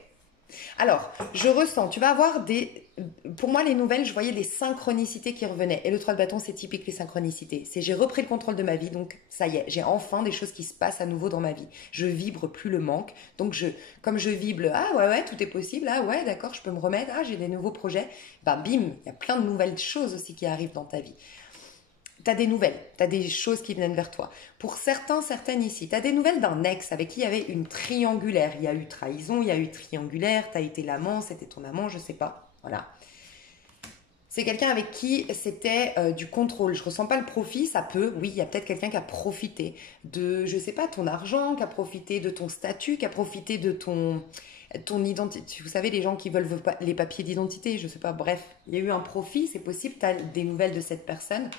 Alors, je ressens, tu vas avoir des... Pour moi, les nouvelles, je voyais des synchronicités qui revenaient. Et le 3 de bâton, c'est typique les synchronicités. C'est j'ai repris le contrôle de ma vie, donc ça y est, j'ai enfin des choses qui se passent à nouveau dans ma vie. Je vibre plus le manque. Donc, comme je vibre, ah ouais, tout est possible, ah ouais, d'accord, je peux me remettre, ah j'ai des nouveaux projets. Bah bim, il y a plein de nouvelles choses aussi qui arrivent dans ta vie. Tu as des nouvelles, tu as des choses qui viennent vers toi. Pour certaines ici, tu as des nouvelles d'un ex avec qui il y avait une triangulaire. Il y a eu trahison, il y a eu triangulaire, tu as été l'amant, c'était ton amant, je sais pas. Voilà. C'est quelqu'un avec qui c'était du contrôle. Je ressens pas le profit, ça peut. Oui, il y a peut-être quelqu'un qui a profité de, je sais pas, ton argent, qui a profité de ton statut, qui a profité de ton identité. Vous savez, les gens qui veulent les papiers d'identité, je sais pas. Bref, il y a eu un profit, c'est possible, tu as des nouvelles de cette personne.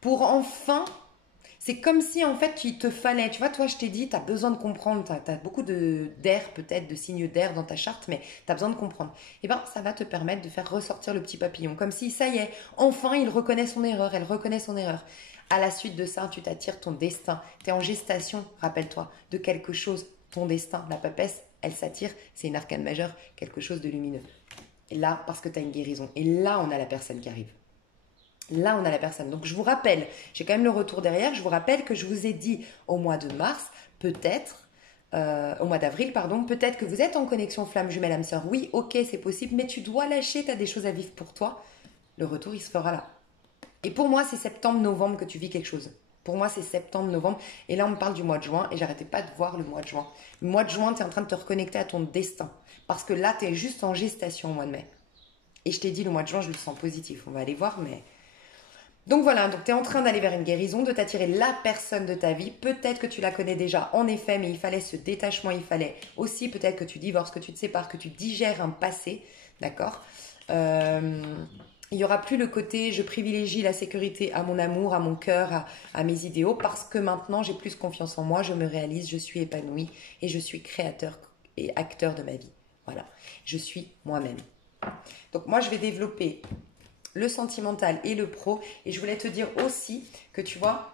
Pour enfin, c'est comme si en fait il te fallait, tu vois, toi je t'ai dit, tu as besoin de comprendre, tu as beaucoup d'air peut-être, de signes d'air dans ta charte, mais tu as besoin de comprendre. Et bien ça va te permettre de faire ressortir le petit papillon, comme si ça y est, enfin il reconnaît son erreur, elle reconnaît son erreur. À la suite de ça, tu t'attires ton destin, tu es en gestation, rappelle-toi, de quelque chose, ton destin, la papesse, elle s'attire, c'est une arcane majeure, quelque chose de lumineux. Et là, parce que tu as une guérison, et là on a la personne qui arrive. Là, on a la personne. Donc, je vous rappelle, j'ai quand même le retour derrière, je vous rappelle que je vous ai dit au mois de mars, peut-être, au mois d'avril, pardon, peut-être que vous êtes en connexion flamme jumelle âme sœur. Oui, ok, c'est possible, mais tu dois lâcher, tu as des choses à vivre pour toi. Le retour, il se fera là. Et pour moi, c'est septembre-novembre que tu vis quelque chose. Pour moi, c'est septembre-novembre. Et là, on me parle du mois de juin et j'arrêtais pas de voir le mois de juin. Le mois de juin, tu es en train de te reconnecter à ton destin. Parce que là, tu es juste en gestation au mois de mai. Et je t'ai dit, le mois de juin, je le sens positif. On va aller voir, mais... Donc voilà, donc tu es en train d'aller vers une guérison, de t'attirer la personne de ta vie. Peut-être que tu la connais déjà, en effet, mais il fallait ce détachement, il fallait aussi peut-être que tu divorces, que tu te sépares, que tu digères un passé, d'accord Il n'y aura plus le côté je privilégie la sécurité à mon amour, à mon cœur, à mes idéaux, parce que maintenant j'ai plus confiance en moi, je me réalise, je suis épanouie et je suis créateur et acteur de ma vie. Voilà, je suis moi-même. Donc moi je vais développer le sentimental et le pro, et je voulais te dire aussi que tu vois,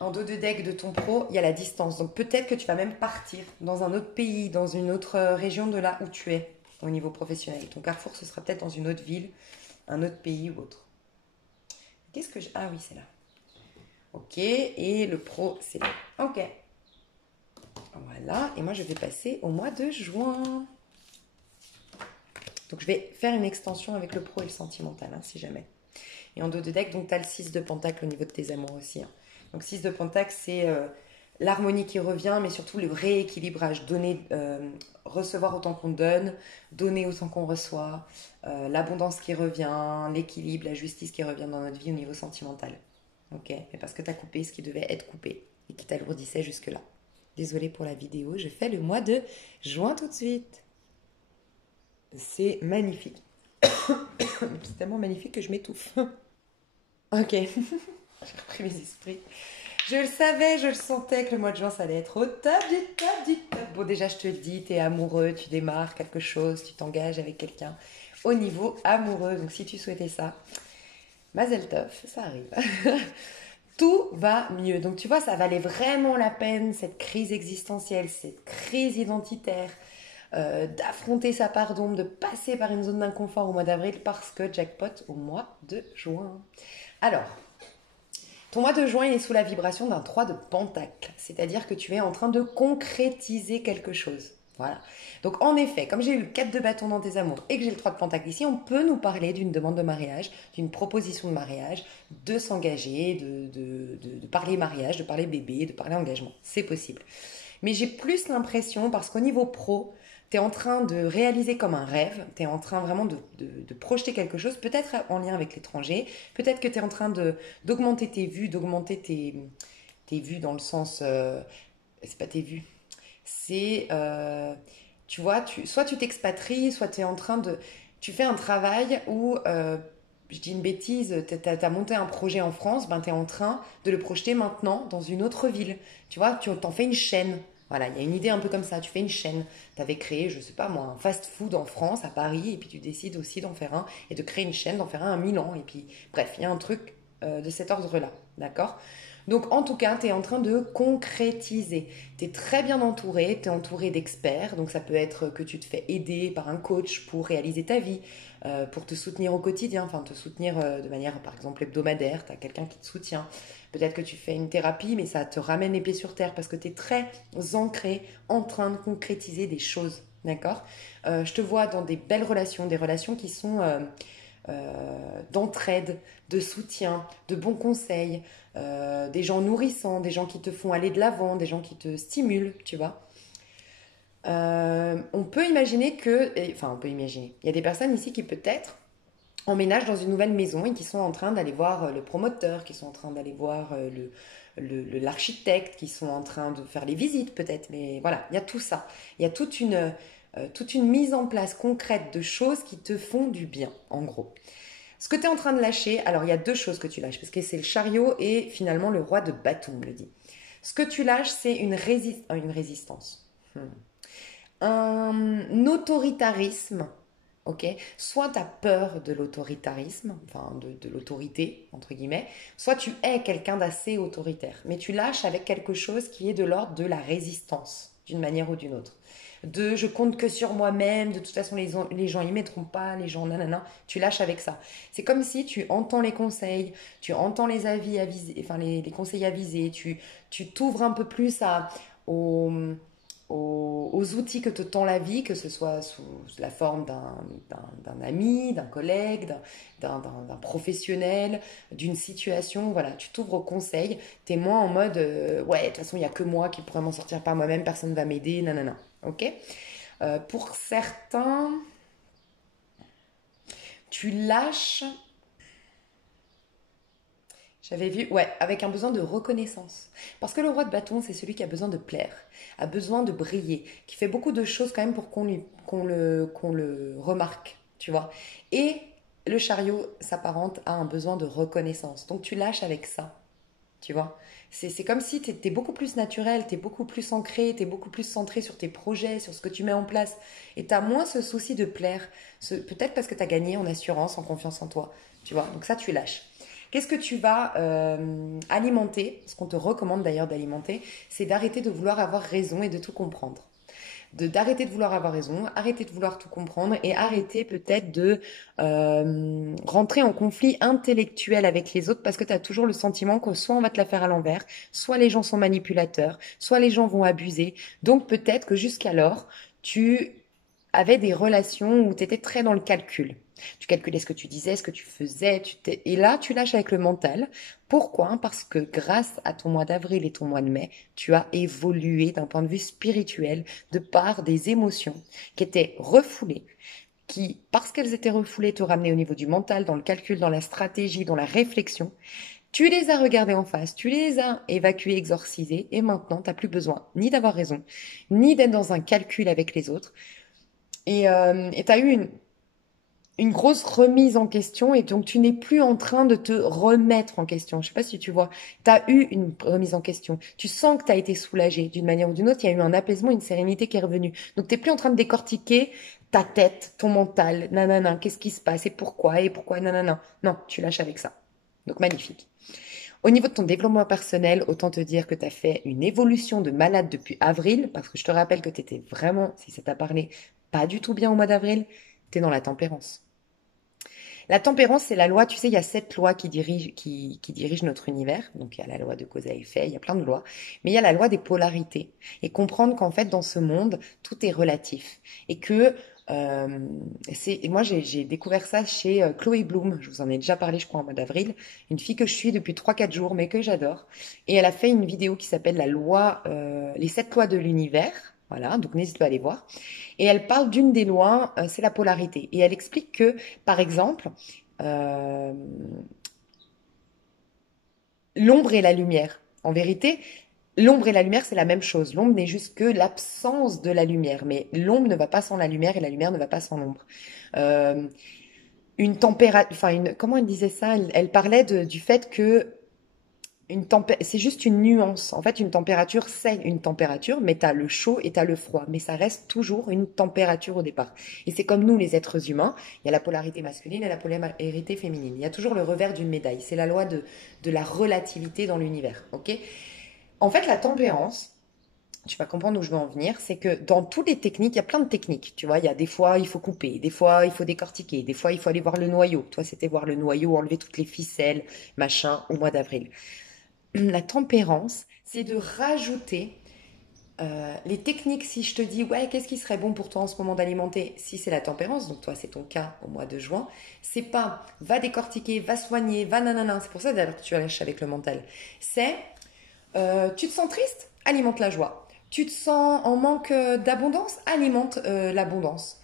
en dos de deck de ton pro, il y a la distance. Donc peut-être que tu vas même partir dans un autre pays, dans une autre région de là où tu es au niveau professionnel. Ton carrefour, ce sera peut-être dans une autre ville, un autre pays ou autre. Qu'est-ce que je... Ah oui, c'est là. Ok, et le pro, c'est là. Ok. Voilà, et moi je vais passer au mois de juin. Donc je vais faire une extension avec le pro et le sentimental, hein, si jamais. Et en dos de deck, donc tu as le 6 de pentacle au niveau de tes amours aussi. Hein. Donc 6 de pentacle, c'est l'harmonie qui revient, mais surtout le rééquilibrage. Donner, recevoir autant qu'on donner autant qu'on reçoit, l'abondance qui revient, l'équilibre, la justice qui revient dans notre vie au niveau sentimental. Ok, mais parce que tu as coupé ce qui devait être coupé et qui t'alourdissait jusque-là. Désolée pour la vidéo, je fais le mois de juin tout de suite. C'est magnifique. C'est tellement magnifique que je m'étouffe. Ok, j'ai repris mes esprits. Je le savais, je le sentais que le mois de juin, ça allait être au top du top du top. Bon, déjà, je te le dis, tu es amoureux, tu démarres quelque chose, tu t'engages avec quelqu'un au niveau amoureux. Donc, si tu souhaitais ça, Mazel Tov, ça arrive. Tout va mieux. Donc, tu vois, ça valait vraiment la peine, cette crise existentielle, cette crise identitaire, d'affronter sa part d'ombre, de passer par une zone d'inconfort au mois d'avril parce que jackpot au mois de juin. Alors, ton mois de juin, il est sous la vibration d'un 3 de pentacle, c'est-à-dire que tu es en train de concrétiser quelque chose. Voilà. Donc en effet, comme j'ai eu le 4 de bâton dans tes amours et que j'ai le 3 de pentacle ici, on peut nous parler d'une demande de mariage, d'une proposition de mariage, de s'engager, de parler mariage, de parler bébé, de parler engagement. C'est possible. Mais j'ai plus l'impression, parce qu'au niveau pro, tu es en train de réaliser comme un rêve, tu es en train vraiment de projeter quelque chose, peut-être en lien avec l'étranger, peut-être que tu es en train d'augmenter tes vues, d'augmenter tes vues dans le sens... c'est pas tes vues, c'est... tu vois, soit tu t'expatries, soit tu es en train de... Tu fais un travail où... je dis une bêtise, tu as monté un projet en France, ben tu es en train de le projeter maintenant dans une autre ville. Tu vois, tu t'en fais une chaîne. Voilà, il y a une idée un peu comme ça. Tu fais une chaîne. Tu avais créé, je sais pas moi, un fast-food en France, à Paris, et puis tu décides aussi d'en faire un, et de créer une chaîne, d'en faire un à Milan. Et puis, bref, il y a un truc de cet ordre-là. D'accord? Donc, en tout cas, tu es en train de concrétiser. Tu es très bien entouré, tu es entouré d'experts. Donc, ça peut être que tu te fais aider par un coach pour réaliser ta vie, pour te soutenir au quotidien, enfin te soutenir de manière, par exemple, hebdomadaire. Tu as quelqu'un qui te soutient. Peut-être que tu fais une thérapie, mais ça te ramène les pieds sur terre parce que tu es très ancré en train de concrétiser des choses. D'accord? Je te vois dans des belles relations, des relations qui sont d'entraide, de soutien, de bons conseils, des gens nourrissants, des gens qui te font aller de l'avant, des gens qui te stimulent, tu vois. On peut imaginer que, enfin on peut imaginer, il y a des personnes ici qui peut-être emménagent dans une nouvelle maison et qui sont en train d'aller voir le promoteur, qui sont en train d'aller voir l'architecte, qui sont en train de faire les visites peut-être, mais voilà, il y a tout ça. Il y a toute une mise en place concrète de choses qui te font du bien, en gros. Ce que tu es en train de lâcher, alors il y a deux choses que tu lâches, parce que c'est le chariot et finalement le roi de bâton me le dit. Ce que tu lâches, c'est une résistance. Un autoritarisme, ok? Soit tu as peur de l'autoritarisme, enfin de l'autorité, entre guillemets, soit tu es quelqu'un d'assez autoritaire, mais tu lâches avec quelque chose qui est de l'ordre de la résistance, d'une manière ou d'une autre. De je compte que sur moi-même, de toute façon les gens y mettront pas, les gens nanana, tu lâches avec ça. C'est comme si tu entends les conseils, tu entends les avis avisés, enfin les conseils avisés, tu t'ouvres un peu plus aux, aux outils que te tend la vie, que ce soit sous la forme d'un ami, d'un collègue, d'un professionnel, d'une situation. Voilà, tu t'ouvres aux conseils, t'es moins en mode ouais, de toute façon, il n'y a que moi qui pourrais m'en sortir par moi-même, personne ne va m'aider, nanana. Ok? Pour certains, tu lâches. J'avais vu, ouais, avec un besoin de reconnaissance. Parce que le roi de bâton, c'est celui qui a besoin de plaire, a besoin de briller, qui fait beaucoup de choses quand même pour qu'on le remarque, tu vois. Et le chariot s'apparente à un besoin de reconnaissance. Donc tu lâches avec ça, tu vois. C'est comme si tu étais beaucoup plus naturel, tu es beaucoup plus ancré, tu es beaucoup plus centré sur tes projets, sur ce que tu mets en place. Et tu as moins ce souci de plaire. Peut-être parce que tu as gagné en assurance, en confiance en toi. Tu vois, donc ça, tu lâches. Qu'est-ce que tu vas alimenter? Ce qu'on te recommande d'ailleurs d'alimenter, c'est d'arrêter de vouloir avoir raison et de tout comprendre. D'arrêter de vouloir avoir raison, arrêter de vouloir tout comprendre et arrêter peut-être de rentrer en conflit intellectuel avec les autres parce que tu as toujours le sentiment que soit on va te la faire à l'envers, soit les gens sont manipulateurs, soit les gens vont abuser. Donc peut-être que jusqu'alors, tu avais des relations où tu étais très dans le calcul. Tu calculais ce que tu disais, ce que tu faisais, et là, tu lâches avec le mental. Pourquoi? Parce que grâce à ton mois d'avril et ton mois de mai, tu as évolué d'un point de vue spirituel de par des émotions qui étaient refoulées, qui, parce qu'elles étaient refoulées, te ramenaient au niveau du mental, dans le calcul, dans la stratégie, dans la réflexion. Tu les as regardées en face, tu les as évacuées, exorcisées, et maintenant, tu n'as plus besoin ni d'avoir raison, ni d'être dans un calcul avec les autres. Et tu as eu une grosse remise en question et donc tu n'es plus en train de te remettre en question. Je sais pas si tu vois, tu as eu une remise en question. Tu sens que tu as été soulagé d'une manière ou d'une autre, il y a eu un apaisement, une sérénité qui est revenue. Donc tu n'es plus en train de décortiquer ta tête, ton mental, nanana, qu'est-ce qui se passe et pourquoi, nanana. Non, tu lâches avec ça. Donc magnifique. Au niveau de ton développement personnel, autant te dire que tu as fait une évolution de malade depuis avril, parce que je te rappelle que tu étais vraiment, si ça t'a parlé, pas du tout bien au mois d'avril, tu es dans la tempérance. La tempérance, c'est la loi, tu sais, il y a 7 lois qui dirigent notre univers. Donc il y a la loi de cause à effet, il y a plein de lois. Mais il y a la loi des polarités. Et comprendre qu'en fait, dans ce monde, tout est relatif. Et que euh, moi, j'ai découvert ça chez Chloé Bloom. Je vous en ai déjà parlé, je crois, en mois d'avril. Une fille que je suis depuis 3 4 jours, mais que j'adore. Et elle a fait une vidéo qui s'appelle les 7 lois de l'univers. Voilà, donc n'hésite pas à aller voir. Et elle parle d'une des lois, c'est la polarité. Et elle explique que, par exemple, euh, l'ombre et la lumière. En vérité, l'ombre et la lumière, c'est la même chose. L'ombre n'est juste que l'absence de la lumière. Mais l'ombre ne va pas sans la lumière et la lumière ne va pas sans l'ombre. Euh, une température, enfin, comment elle disait ça? Elle parlait du fait que c'est juste une nuance. En fait, une température, c'est une température, mais tu as le chaud et tu as le froid. Mais ça reste toujours une température au départ. Et c'est comme nous, les êtres humains, il y a la polarité masculine et la polarité féminine. Il y a toujours le revers d'une médaille. C'est la loi de la relativité dans l'univers. Ok? En fait, la tempérance, tu vas comprendre où je veux en venir, c'est que dans toutes les techniques, il y a plein de techniques. Tu vois, il y a des fois, il faut couper, des fois, il faut décortiquer, des fois, il faut aller voir le noyau. Toi, c'était voir le noyau, enlever toutes les ficelles, machin, au mois d'avril. La tempérance, c'est de rajouter les techniques. Si je te dis, ouais, qu'est-ce qui serait bon pour toi en ce moment d'alimenter? Si c'est la tempérance, donc toi, c'est ton cas au mois de juin, c'est pas va décortiquer, va soigner, va nanana. C'est pour ça d'ailleurs que tu lâches avec le mental. C'est tu te sens triste? Alimente la joie. Tu te sens en manque d'abondance? Alimente l'abondance.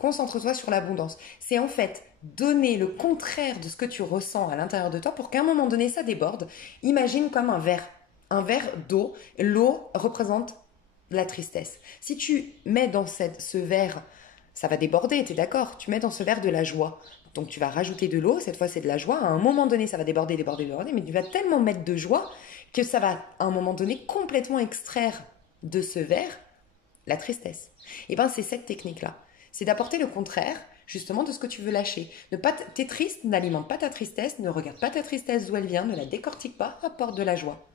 Concentre-toi sur l'abondance. C'est en fait donner le contraire de ce que tu ressens à l'intérieur de toi pour qu'à un moment donné ça déborde. Imagine comme un verre d'eau. L'eau représente la tristesse. Si tu mets dans ce verre, ça va déborder, tu es d'accord? Tu mets dans ce verre de la joie. Donc tu vas rajouter de l'eau, cette fois c'est de la joie. À un moment donné, ça va déborder, déborder, déborder, mais tu vas tellement mettre de joie que ça va à un moment donné complètement extraire de ce verre la tristesse. Et bien c'est cette technique-là. C'est d'apporter le contraire justement de ce que tu veux lâcher. Ne pas t'es triste, n'alimente pas ta tristesse, ne regarde pas ta tristesse d'où elle vient, ne la décortique pas, apporte de la joie.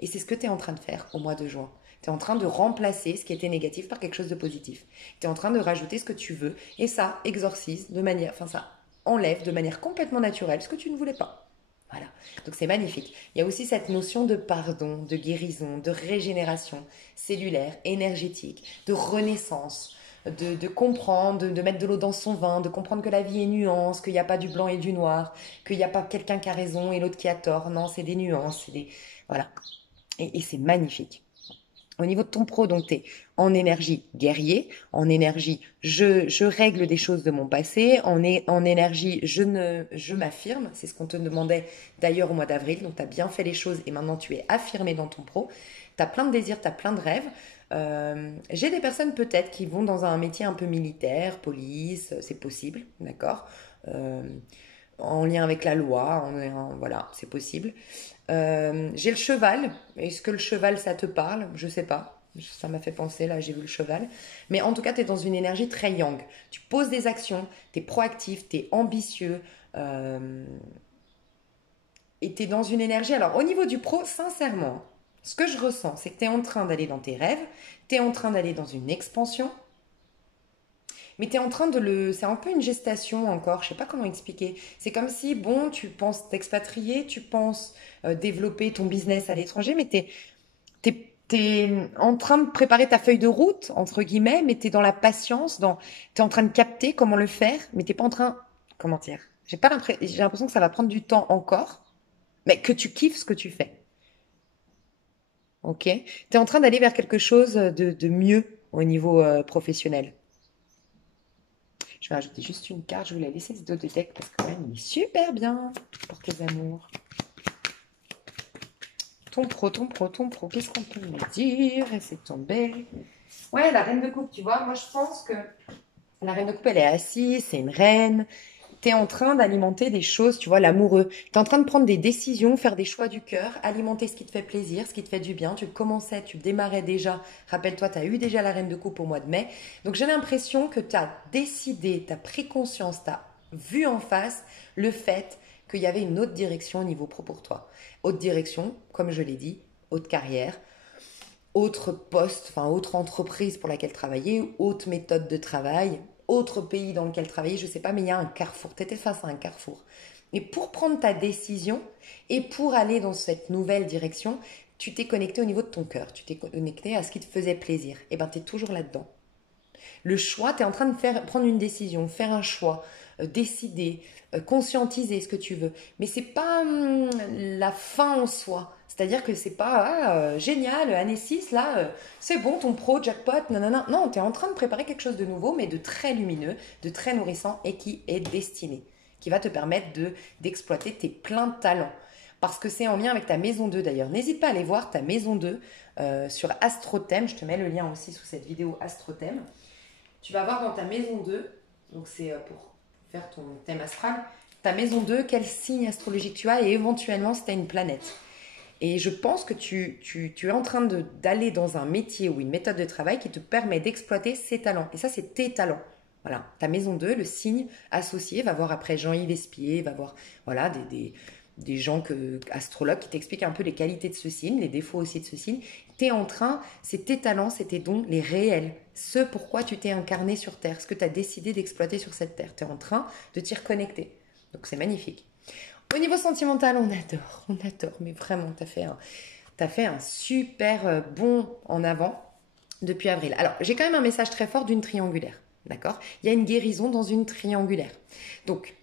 Et c'est ce que tu es en train de faire au mois de juin. Tu es en train de remplacer ce qui était négatif par quelque chose de positif. Tu es en train de rajouter ce que tu veux et ça exorcise de manière, enfin ça enlève de manière complètement naturelle ce que tu ne voulais pas. Voilà. Donc c'est magnifique. Il y a aussi cette notion de pardon, de guérison, de régénération cellulaire, énergétique, de renaissance, de comprendre, de mettre de l'eau dans son vin, de comprendre que la vie est nuance, qu'il n'y a pas du blanc et du noir, qu'il n'y a pas quelqu'un qui a raison et l'autre qui a tort. Non, c'est des nuances, c'est des... Voilà. Et c'est magnifique. Au niveau de ton pro, donc tu es en énergie guerrier, en énergie je règle des choses de mon passé, en énergie je m'affirme, c'est ce qu'on te demandait d'ailleurs au mois d'avril, donc tu as bien fait les choses et maintenant tu es affirmé dans ton pro, tu as plein de désirs, tu as plein de rêves. J'ai des personnes peut-être qui vont dans un métier un peu militaire, police, c'est possible, d'accord. en lien avec la loi, voilà, c'est possible. J'ai le cheval. Est-ce que le cheval, ça te parle? Je sais pas. Ça m'a fait penser, là, j'ai vu le cheval. Mais en tout cas, tu es dans une énergie très yang. Tu poses des actions, tu es proactif, tu es ambitieux. Et tu es dans une énergie. Alors, au niveau du pro, sincèrement, ce que je ressens, c'est que tu es en train d'aller dans tes rêves, tu es en train d'aller dans une expansion, mais tu es en train de le. C'est un peu une gestation encore, je sais pas comment expliquer. C'est comme si, bon, tu penses t'expatrier, tu penses développer ton business à l'étranger, mais t'es en train de préparer ta feuille de route, entre guillemets, mais tu es dans la patience, tu es en train de capter comment le faire, mais t'es pas en train. Comment dire? J'ai l'impression que ça va prendre du temps encore, mais que tu kiffes ce que tu fais. Ok? Tu es en train d'aller vers quelque chose de mieux au niveau professionnel. Je vais rajouter juste une carte. Je vais la laisser ce dos de deck parce que quand même, il est super bien pour tes amours. Ton pro, ton pro, ton pro. Qu'est-ce qu'on peut me dire? Et c'est tombé. Ouais, la reine de coupe, tu vois. Moi, je pense que la reine de coupe, elle est assise. C'est une reine. Tu es en train d'alimenter des choses, tu vois, l'amoureux. Tu es en train de prendre des décisions, faire des choix du cœur, alimenter ce qui te fait plaisir, ce qui te fait du bien. Tu commençais, tu démarrais déjà. Rappelle-toi, tu as eu déjà la reine de coupe au mois de mai. Donc j'ai l'impression que tu as décidé, tu as pris conscience, tu as vu en face le fait qu'il y avait une autre direction au niveau pro pour toi. Autre direction, comme je l'ai dit, haute carrière, autre poste, enfin autre entreprise pour laquelle travailler, autre méthode de travail, autre pays dans lequel travailler, je ne sais pas, mais il y a un carrefour. Tu étais face à un carrefour. Et pour prendre ta décision et pour aller dans cette nouvelle direction, tu t'es connecté au niveau de ton cœur. Tu t'es connecté à ce qui te faisait plaisir. Et bien, tu es toujours là-dedans. Le choix, tu es en train de prendre une décision, faire un choix, décider, conscientiser ce que tu veux. Mais c'est pas la fin en soi. C'est-à-dire que c'est pas génial, année 6, là, c'est bon, ton pro, jackpot, nanana. Non, tu es en train de préparer quelque chose de nouveau, mais de très lumineux, de très nourrissant et qui est destiné, qui va te permettre d'exploiter tes pleins de talents. Parce que c'est en lien avec ta maison 2 d'ailleurs. N'hésite pas à aller voir ta maison 2 sur Astrothème. Je te mets le lien aussi sous cette vidéo Astrothème. Tu vas voir dans ta maison 2, donc c'est pour faire ton thème astral, ta maison 2, quel signe astrologique tu as et éventuellement si tu as une planète. Et je pense que tu es en train d'aller dans un métier ou une méthode de travail qui te permet d'exploiter ces talents. Et ça, c'est tes talents. Voilà, ta maison 2, le signe associé, va voir après Jean-Yves Espier, va voir voilà, des gens astrologues qui t'expliquent un peu les qualités de ce signe, les défauts aussi de ce signe. T'es en train, c'est tes talents, c'est tes dons, les réels, ce pourquoi tu t'es incarné sur Terre, ce que tu as décidé d'exploiter sur cette Terre. Tu es en train de t'y reconnecter. Donc c'est magnifique. Au niveau sentimental, on adore, mais vraiment, t'as fait un super bond en avant depuis avril. Alors, j'ai quand même un message très fort d'une triangulaire, d'accord? Il y a une guérison dans une triangulaire. Donc,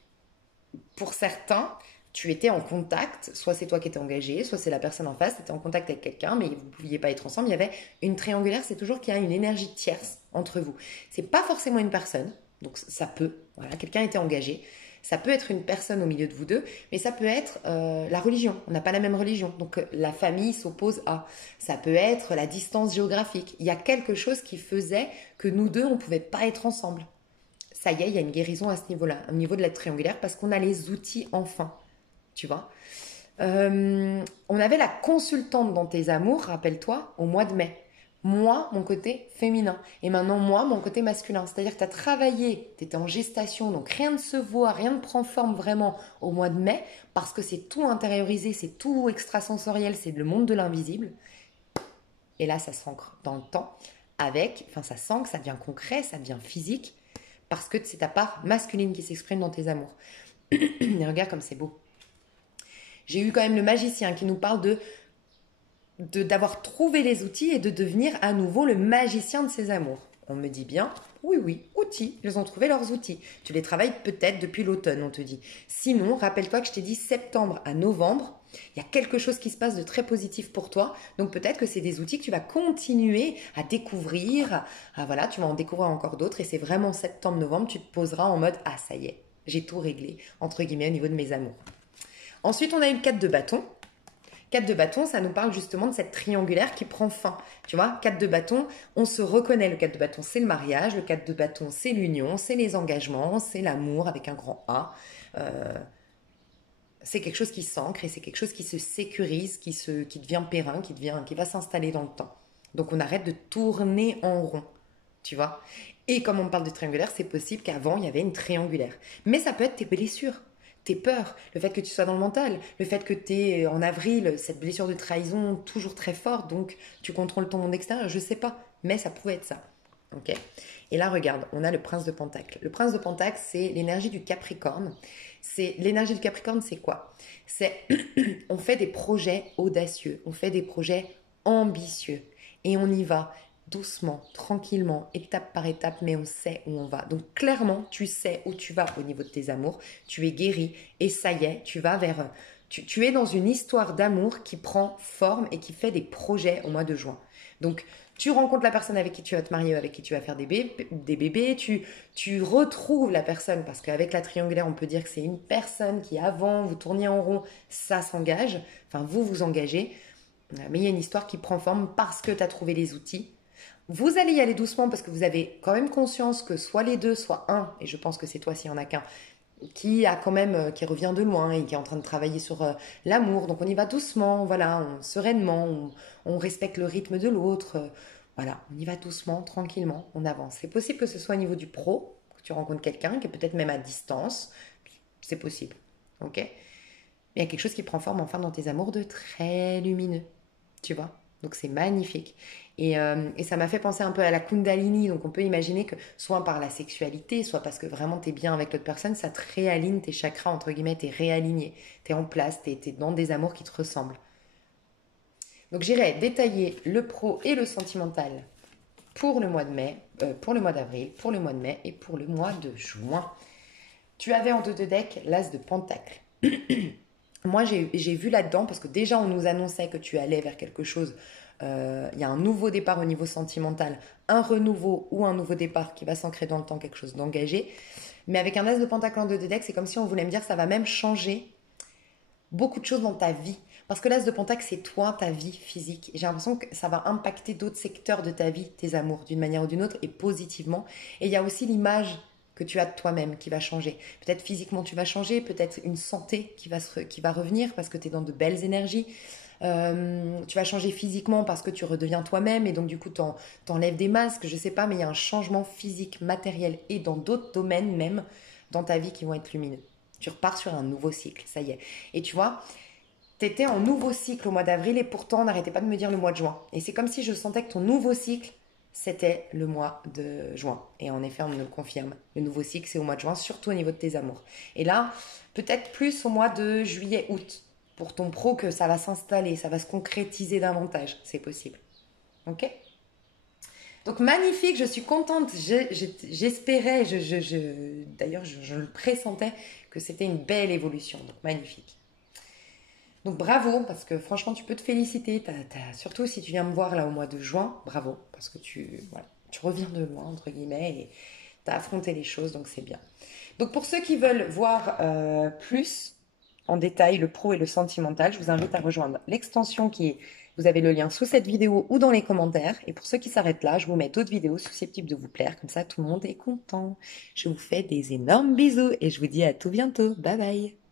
pour certains, tu étais en contact, soit c'est toi qui étais engagé, soit c'est la personne en face, tu étais en contact avec quelqu'un, mais vous ne pouviez pas être ensemble. Il y avait une triangulaire, c'est toujours qu'il y a une énergie tierce entre vous. C'est pas forcément une personne, donc ça peut, voilà, quelqu'un était engagé. Ça peut être une personne au milieu de vous deux, mais ça peut être la religion. On n'a pas la même religion, donc la famille s'oppose à. Ça peut être la distance géographique. Il y a quelque chose qui faisait que nous deux, on ne pouvait pas être ensemble. Ça y est, il y a une guérison à ce niveau-là, au niveau de la triangulaire, parce qu'on a les outils enfin, tu vois. On avait la consultante dans tes amours, rappelle-toi, au mois de mai. Moi, mon côté féminin. Et maintenant, moi, mon côté masculin. C'est-à-dire que tu as travaillé, tu étais en gestation, donc rien ne se voit, rien ne prend forme vraiment au mois de mai, parce que c'est tout intériorisé, c'est tout extrasensoriel, c'est le monde de l'invisible. Et là, ça s'ancre dans le temps, ça s'ancre, ça devient concret, ça devient physique, parce que c'est ta part masculine qui s'exprime dans tes amours. Et regarde comme c'est beau. J'ai eu quand même le magicien qui nous parle d'avoir trouvé les outils et de devenir à nouveau le magicien de ses amours. On me dit bien, oui, outils, ils ont trouvé leurs outils. Tu les travailles peut-être depuis l'automne, on te dit. Sinon, rappelle-toi que je t'ai dit septembre à novembre, il y a quelque chose qui se passe de très positif pour toi. Donc peut-être que c'est des outils que tu vas continuer à découvrir. Voilà, tu vas en découvrir encore d'autres. Et c'est vraiment septembre-novembre, tu te poseras en mode, ah ça y est, j'ai tout réglé, entre guillemets, au niveau de mes amours. Ensuite, on a eu le 4 de bâton. 4 de bâton, ça nous parle justement de cette triangulaire qui prend fin. Tu vois, 4 de bâton, on se reconnaît. Le 4 de bâton, c'est le mariage. Le 4 de bâton, c'est l'union, c'est les engagements, c'est l'amour avec un grand A. C'est quelque chose qui s'ancre et c'est quelque chose qui se sécurise, qui devient périn, qui va s'installer dans le temps. Donc on arrête de tourner en rond, tu vois. Et comme on parle de triangulaire, c'est possible qu'avant il y avait une triangulaire. Mais ça peut être tes blessures, tes peurs, le fait que tu sois dans le mental, le fait que tu es en avril, cette blessure de trahison toujours très forte, donc tu contrôles ton monde extérieur, je sais pas, mais ça pouvait être ça. Ok. Et là, regarde, on a le prince de Pentacle. Le prince de Pentacle, c'est l'énergie du Capricorne. L'énergie du Capricorne, c'est quoi? C'est on fait des projets audacieux, on fait des projets ambitieux et on y va doucement, tranquillement, étape par étape, mais on sait où on va. Donc clairement, tu sais où tu vas au niveau de tes amours, tu es guéri et ça y est, tu vas vers... Tu es dans une histoire d'amour qui prend forme et qui fait des projets au mois de juin. Donc, tu rencontres la personne avec qui tu vas te marier, avec qui tu vas faire des bébés, tu retrouves la personne, parce qu'avec la triangulaire, on peut dire que c'est une personne qui, avant, vous tourniez en rond, ça s'engage, enfin, vous vous engagez, mais il y a une histoire qui prend forme parce que tu as trouvé les outils. Vous allez y aller doucement parce que vous avez quand même conscience que soit les deux, soit un, et je pense que c'est toi s'il n'y en a qu'un, qui revient de loin et qui est en train de travailler sur l'amour. Donc on y va doucement, voilà, sereinement, on respecte le rythme de l'autre. Voilà, on y va doucement, tranquillement, on avance. C'est possible que ce soit au niveau du pro, que tu rencontres quelqu'un qui est peut-être même à distance. C'est possible, ok? Mais il y a quelque chose qui prend forme enfin dans tes amours de très lumineux, tu vois? Donc c'est magnifique. Et ça m'a fait penser un peu à la Kundalini. Donc on peut imaginer que soit par la sexualité, soit parce que vraiment tu es bien avec l'autre personne, ça te réaligne tes chakras, entre guillemets, tu es réaligné. Tu es en place, tu es dans des amours qui te ressemblent. Donc j'irai détailler le pro et le sentimental pour le mois de mai, pour le mois d'avril, pour le mois de mai et pour le mois de juin. Tu avais en 2 de deck l'as de pentacle. Moi, j'ai vu là-dedans, parce que déjà, on nous annonçait que tu allais vers quelque chose. Il y a un nouveau départ au niveau sentimental, un renouveau ou un nouveau départ qui va s'ancrer dans le temps, quelque chose d'engagé. Mais avec un as de pentacle en 2 de deck, c'est comme si on voulait me dire que ça va même changer beaucoup de choses dans ta vie. Parce que l'as de pentacle, c'est toi, ta vie physique. J'ai l'impression que ça va impacter d'autres secteurs de ta vie, tes amours, d'une manière ou d'une autre, et positivement. Et il y a aussi l'image que tu as de toi-même qui va changer. Peut-être physiquement tu vas changer, peut-être une santé qui va revenir parce que tu es dans de belles énergies. Tu vas changer physiquement parce que tu redeviens toi-même et donc du coup t'enlèves des masques, je sais pas, mais il y a un changement physique, matériel et dans d'autres domaines même dans ta vie qui vont être lumineux. Tu repars sur un nouveau cycle, ça y est. Et tu vois, t'étais en nouveau cycle au mois d'avril et pourtant on n'arrêtait pas de me dire le mois de juin. Et c'est comme si je sentais que ton nouveau cycle c'était le mois de juin. Et en effet, on me le confirme. Le nouveau cycle, c'est au mois de juin, surtout au niveau de tes amours. Et là, peut-être plus au mois de juillet, août, pour ton pro, que ça va s'installer, ça va se concrétiser davantage. C'est possible. Ok? Donc magnifique, je suis contente. J'espérais, d'ailleurs, je le pressentais que c'était une belle évolution. Donc magnifique. Donc bravo, parce que franchement, tu peux te féliciter. Surtout si tu viens me voir là au mois de juin, bravo, parce que voilà, tu reviens de loin, entre guillemets, et tu as affronté les choses, donc c'est bien. Donc pour ceux qui veulent voir plus en détail le pro et le sentimental, je vous invite à rejoindre l'extension vous avez le lien sous cette vidéo ou dans les commentaires. Et pour ceux qui s'arrêtent là, je vous mets d'autres vidéos susceptibles de vous plaire, comme ça tout le monde est content. Je vous fais des énormes bisous et je vous dis à tout bientôt. Bye bye.